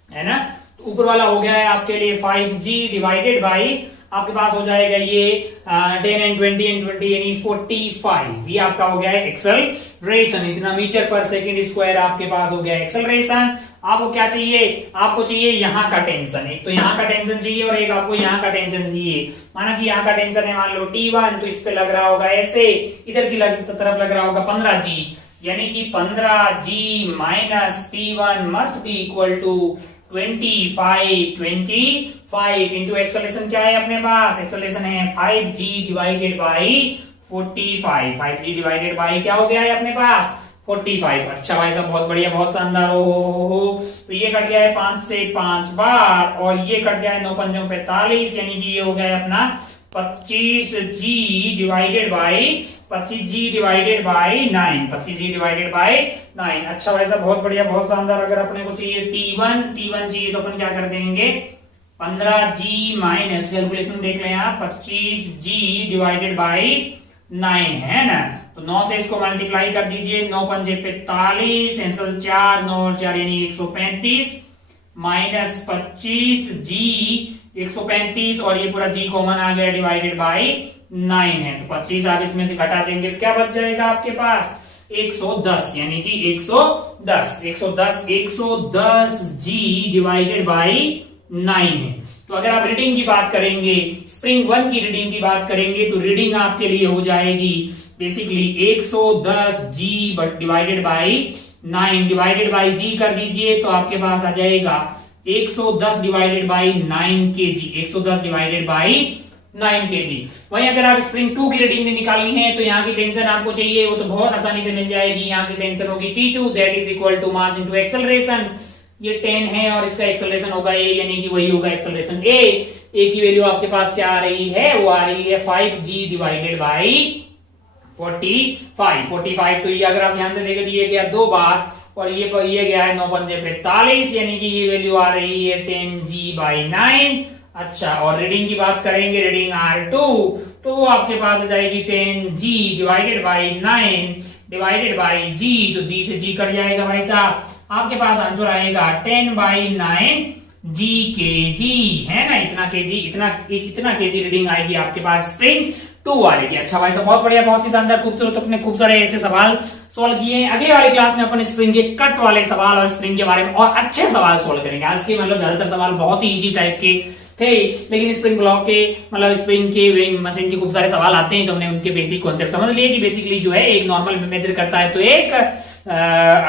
है ना। तो ऊपर वाला हो गया है आपके लिए 5g डिवाइडेड बाई आपके पास हो जाएगा ये 10 एंड 20 एंड 20 यानी 45। ये आपका हो गया है एक्सेलरेशन, इतना मीटर पर सेकंड स्क्वायर आपके पास हो गया है एक्सेलरेशन। आपको क्या चाहिए, आपको चाहिए यहाँ का टेंशन, एक तो यहाँ का टेंशन चाहिए और एक आपको यहाँ का टेंशन चाहिए। माना कि यहाँ का टेंशन है मान लो T1, तो इस पे लग रहा होगा ऐसे, इधर की तरफ लग रहा होगा 15g, यानी कि 15g minus T1 must be equal to 25 into acceleration क्या है अपने पास, एक्सेलरेशन है 5g divided by 45। 5g divided by क्या हो गया है अपने पास 45। अच्छा भाई साहब बहुत बढ़िया, बहुत शानदार। हो तो ये कट गया है 5 से 5 बार और ये कट गया है 9 पंजों 45, यानी कि ये हो गया है अपना 25g divided by 25g divided by 9, 25g divided by 9। अच्छा भाई साहब बहुत बढ़िया, बहुत शानदार। अगर अपने को चाहिए T1 चाहिए तो अपन क्या कर देंगे 15g माइनस, कैलकुलेशन देख लें आप, 25g डिवाइडेड बाई 9 है ना, तो 9 से इसको मल्टीप्लाई कर दीजिए, 9 पंजे 45, 4 9 और 4 यानी 135 माइनस 25g 135 और ये पूरा g कॉमन आ गया डिवाइडेड बाई 9 है, तो 25 आप इसमें से घटा देंगे क्या बच जाएगा आपके पास 110, यानी कि 110 g डिवाइडेड बाई 9 है। तो अगर आप रीडिंग की बात करेंगे, स्प्रिंग 1 की रीडिंग की बात करेंगे तो रीडिंग आपके लिए हो जाएगी basically 110 g divided by 9 divided by g कर दीजिए तो आपके पास आ जाएगा 110 divided by 9 kg, 110 divided by 9 kg। वहीं अगर आप स्प्रिंग 2 की रीडिंग निकालनी है तो यहाँ की टेंशन आपको चाहिए वो तो बहुत आसानी से मिल जाएगी। यहाँ की टेंशन होगी T2 that is equal to mass into acceleration, ये 10 है और इसका एक्सेलरेशन होगा a, यानी कि वही होगा एक्सेलरेशन a की वैल्यू आपके पास क्या आ रही है, वो आ रही है 5g डिवाइडेड बाई 45। तो ये अगर आप ध्यान से देखें ये गया 2 बार और ये गया है 9 पंजे 45, यानी कि ये वैल्यू आ रही है 10g बाई 9। अच्छा और रीडिंग की बात करेंगे, रीडिंग R2 तो वो आपके पास आ जाएगी 10g divided by 9 divided by g, तो g से g कट जाएगा भाई साहब, आपके पास आंसर आएगा 10 बाई 9 g kg है ना, इतना kg रीडिंग आएगी आपके पास स्प्रिंग 2 वाले की। अच्छा भाई साहब बहुत बढ़िया, बहुत ही शानदार, खूबसूरत, अपने खूब सारे ऐसे सवाल सॉल्व किए हैं। अगले वाले क्लास में अपन स्प्रिंग के कट वाले सवाल और स्प्रिंग के बारे में और अच्छे सवाल सॉल्व करेंगे। आज के मतलब ज्यादातर सवाल बहुत ही इजी टाइप के थे, लेकिन स्प्रिंग ब्लॉक के मतलब स्प्रिंग के वेइंग मशीन के खूब सारे सवाल आते हैं तो हमने उनके बेसिक कॉन्सेप्ट समझ लिए कि बेसिकली जो है एक नॉर्मल मेजर करता है तो एक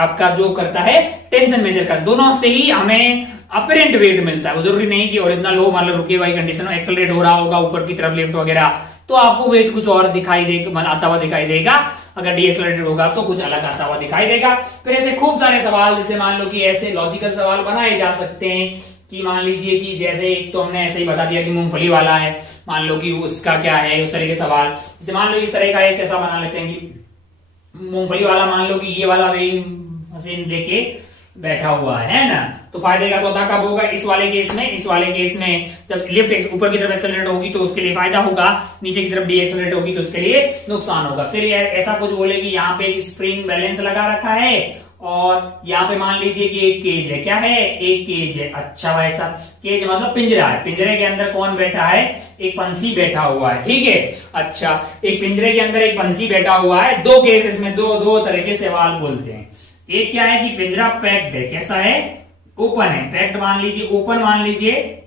आपका जो करता है टेंशन मेजर कर, दोनों से ही हमें अपरेंट वेट मिलता है। वो जरूरी नहीं कि ओरिजिनल हो, मान लो रुके हुई कंडीशन में एक्सेलरेट हो रहा होगा ऊपर की तरफ लिफ्ट वगैरह तो आपको वेट कुछ और दिखाई देगा, आता हुआ दिखाई देगा, अगर डीएक्सेलरेटेड होगा तो कुछ अलग आता हुआ दिखाई देगा। फिर ऐसे खूब सारे सवाल, जैसे मान लो कि ऐसे लॉजिकल सवाल बनाए जा सकते हैं कि मान लीजिए कि जैसे एक तो हमने ऐसे ही बता दिया कि मूंगफली वाला है, मान लो कि उसका क्या है, उस तरह के सवाल, जैसे मान लो इस तरह का एक ऐसा बना लेते हैं कि मूंगफली वाला मान लो कि ये वाला वेइंग मशीन लेके बैठा हुआ है ना, तो फायदे का सौदा कब होगा, इस वाले केस में जब लिफ्ट ऊपर की तरफ एक्सेलरेट होगी तो उसके लिए फायदा होगा, नीचे की तरफ डीएक्सेलरेट होगी तो उसके लिए नुकसान होगा। फिर ऐसा कुछ बोले कि यहाँ पे एक स्प्रिंग बैलेंस लगा रखा है और यहाँ पे मान लीजिए कि एक केज है, क्या है, एक केज है। अच्छा भाई साहब केज मतलब पिंजरा है, पिंजरे के अंदर कौन बैठा है, एक पंछी बैठा हुआ है, ठीक है। अच्छा एक पिंजरे के अंदर एक पंछी बैठा हुआ है, दो केसेस में दो तरह के सवाल बोलते हैं। एक क्या है कि पिंजरा पैक्ड है, कैसा है, ओपन है, पैक्ड मान लीजिए, ओपन मान लीजिए,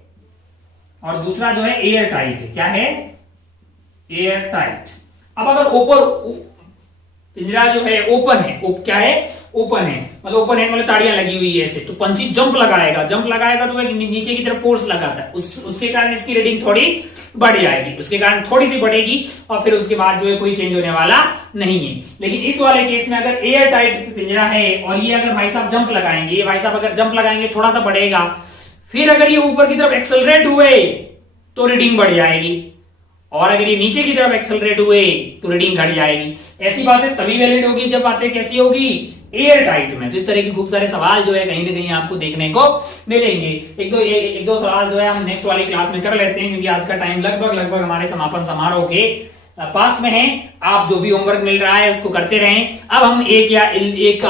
और दूसरा जो है एयर टाइट है, क्या है, एयर टाइट। अब अगर ऊपर पिंजरा जो है ओपन है, क्या है, ओपन है, मतलब ओपन है मतलब ताड़ियां लगी हुई है ऐसे, तो पंछी जंप लगाएगा तो नीचे की तरफ फोर्स लगाता है, उसके कारण इसकी रीडिंग थोड़ी बढ़ जाएगी, उसके कारण थोड़ी सी बढ़ेगी और फिर उसके बाद जो है कोई चेंज होने वाला नहीं है। लेकिन इस वाले केस में अगर एयर टाइट पिंजरा है और ये अगर भाई साहब जंप लगाएंगे, ये भाई साहब अगर जंप लगाएंगे थोड़ा सा बढ़ेगा, फिर अगर ये ऊपर की तरफ एक्सेलरेट हुए तो रीडिंग बढ़ जाएगी, और अगर ये नीचे की तरफ एक्सेलरेट हुए तो रीडिंग घट जाएगी। ऐसी बातें तभी वैलिड होगी जब बातें कैसी होगी, एयर टाइट में। तो इस तरह के खूब सारे सवाल जो है कहीं ना कहीं आपको देखने को मिलेंगे। एक दो सवाल जो है हम नेक्स्ट वाली क्लास में कर लेते हैं, क्योंकि आज का टाइम लगभग हमारे समापन समारोह के पास में हैं, आप जो भी होमवर्क मिल रहा है उसको करते रहें। अब हम एक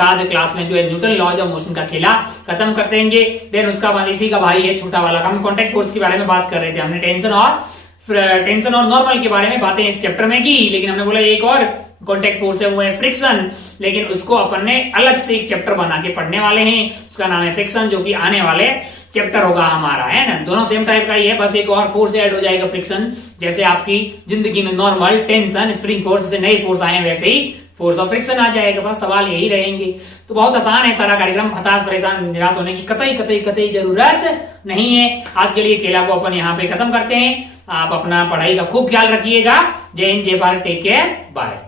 आध क्लास में जो है न्यूटन लॉज ऑफ मोशन का खेला खत्म कर देंगे। देन उसका बाद इसी का भाई है छोटा वाला, हम कॉन्टेक्ट फोर्स के बारे में बात कर रहे थे। हमने टेंशन और नॉर्मल के बारे में बातें इस चैप्टर में की, लेकिन हमने बोला एक और कॉन्टेक्ट फोर्स है वो है फ्रिक्शन, लेकिन उसको अपन ने अलग से एक चैप्टर बना के पढ़ने वाले हैं, उसका नाम है फ्रिक्शन, जो कि आने वाले चैप्टर होगा हमारा, है ना। दोनों सेम टाइप का ही है, बस एक और फोर्स ऐड हो जाएगा फ्रिक्शन। जैसे आपकी जिंदगी में नॉर्मल टेंशन स्प्रिंग फोर्स से नए फोर्स आए वैसे ही फोर्स ऑफ फ्रिक्शन आ जाएगा, बस सवाल यही रहेंगे। तो बहुत आसान है सारा कार्यक्रम, हताश परेशान निराश होने की कतई जरूरत नहीं है। आज के लिए खेला को अपन यहाँ पे खत्म करते हैं। आप अपना पढ़ाई का खूब ख्याल रखिएगा। जय हिंद, जय भारत, टेक केयर, बाय।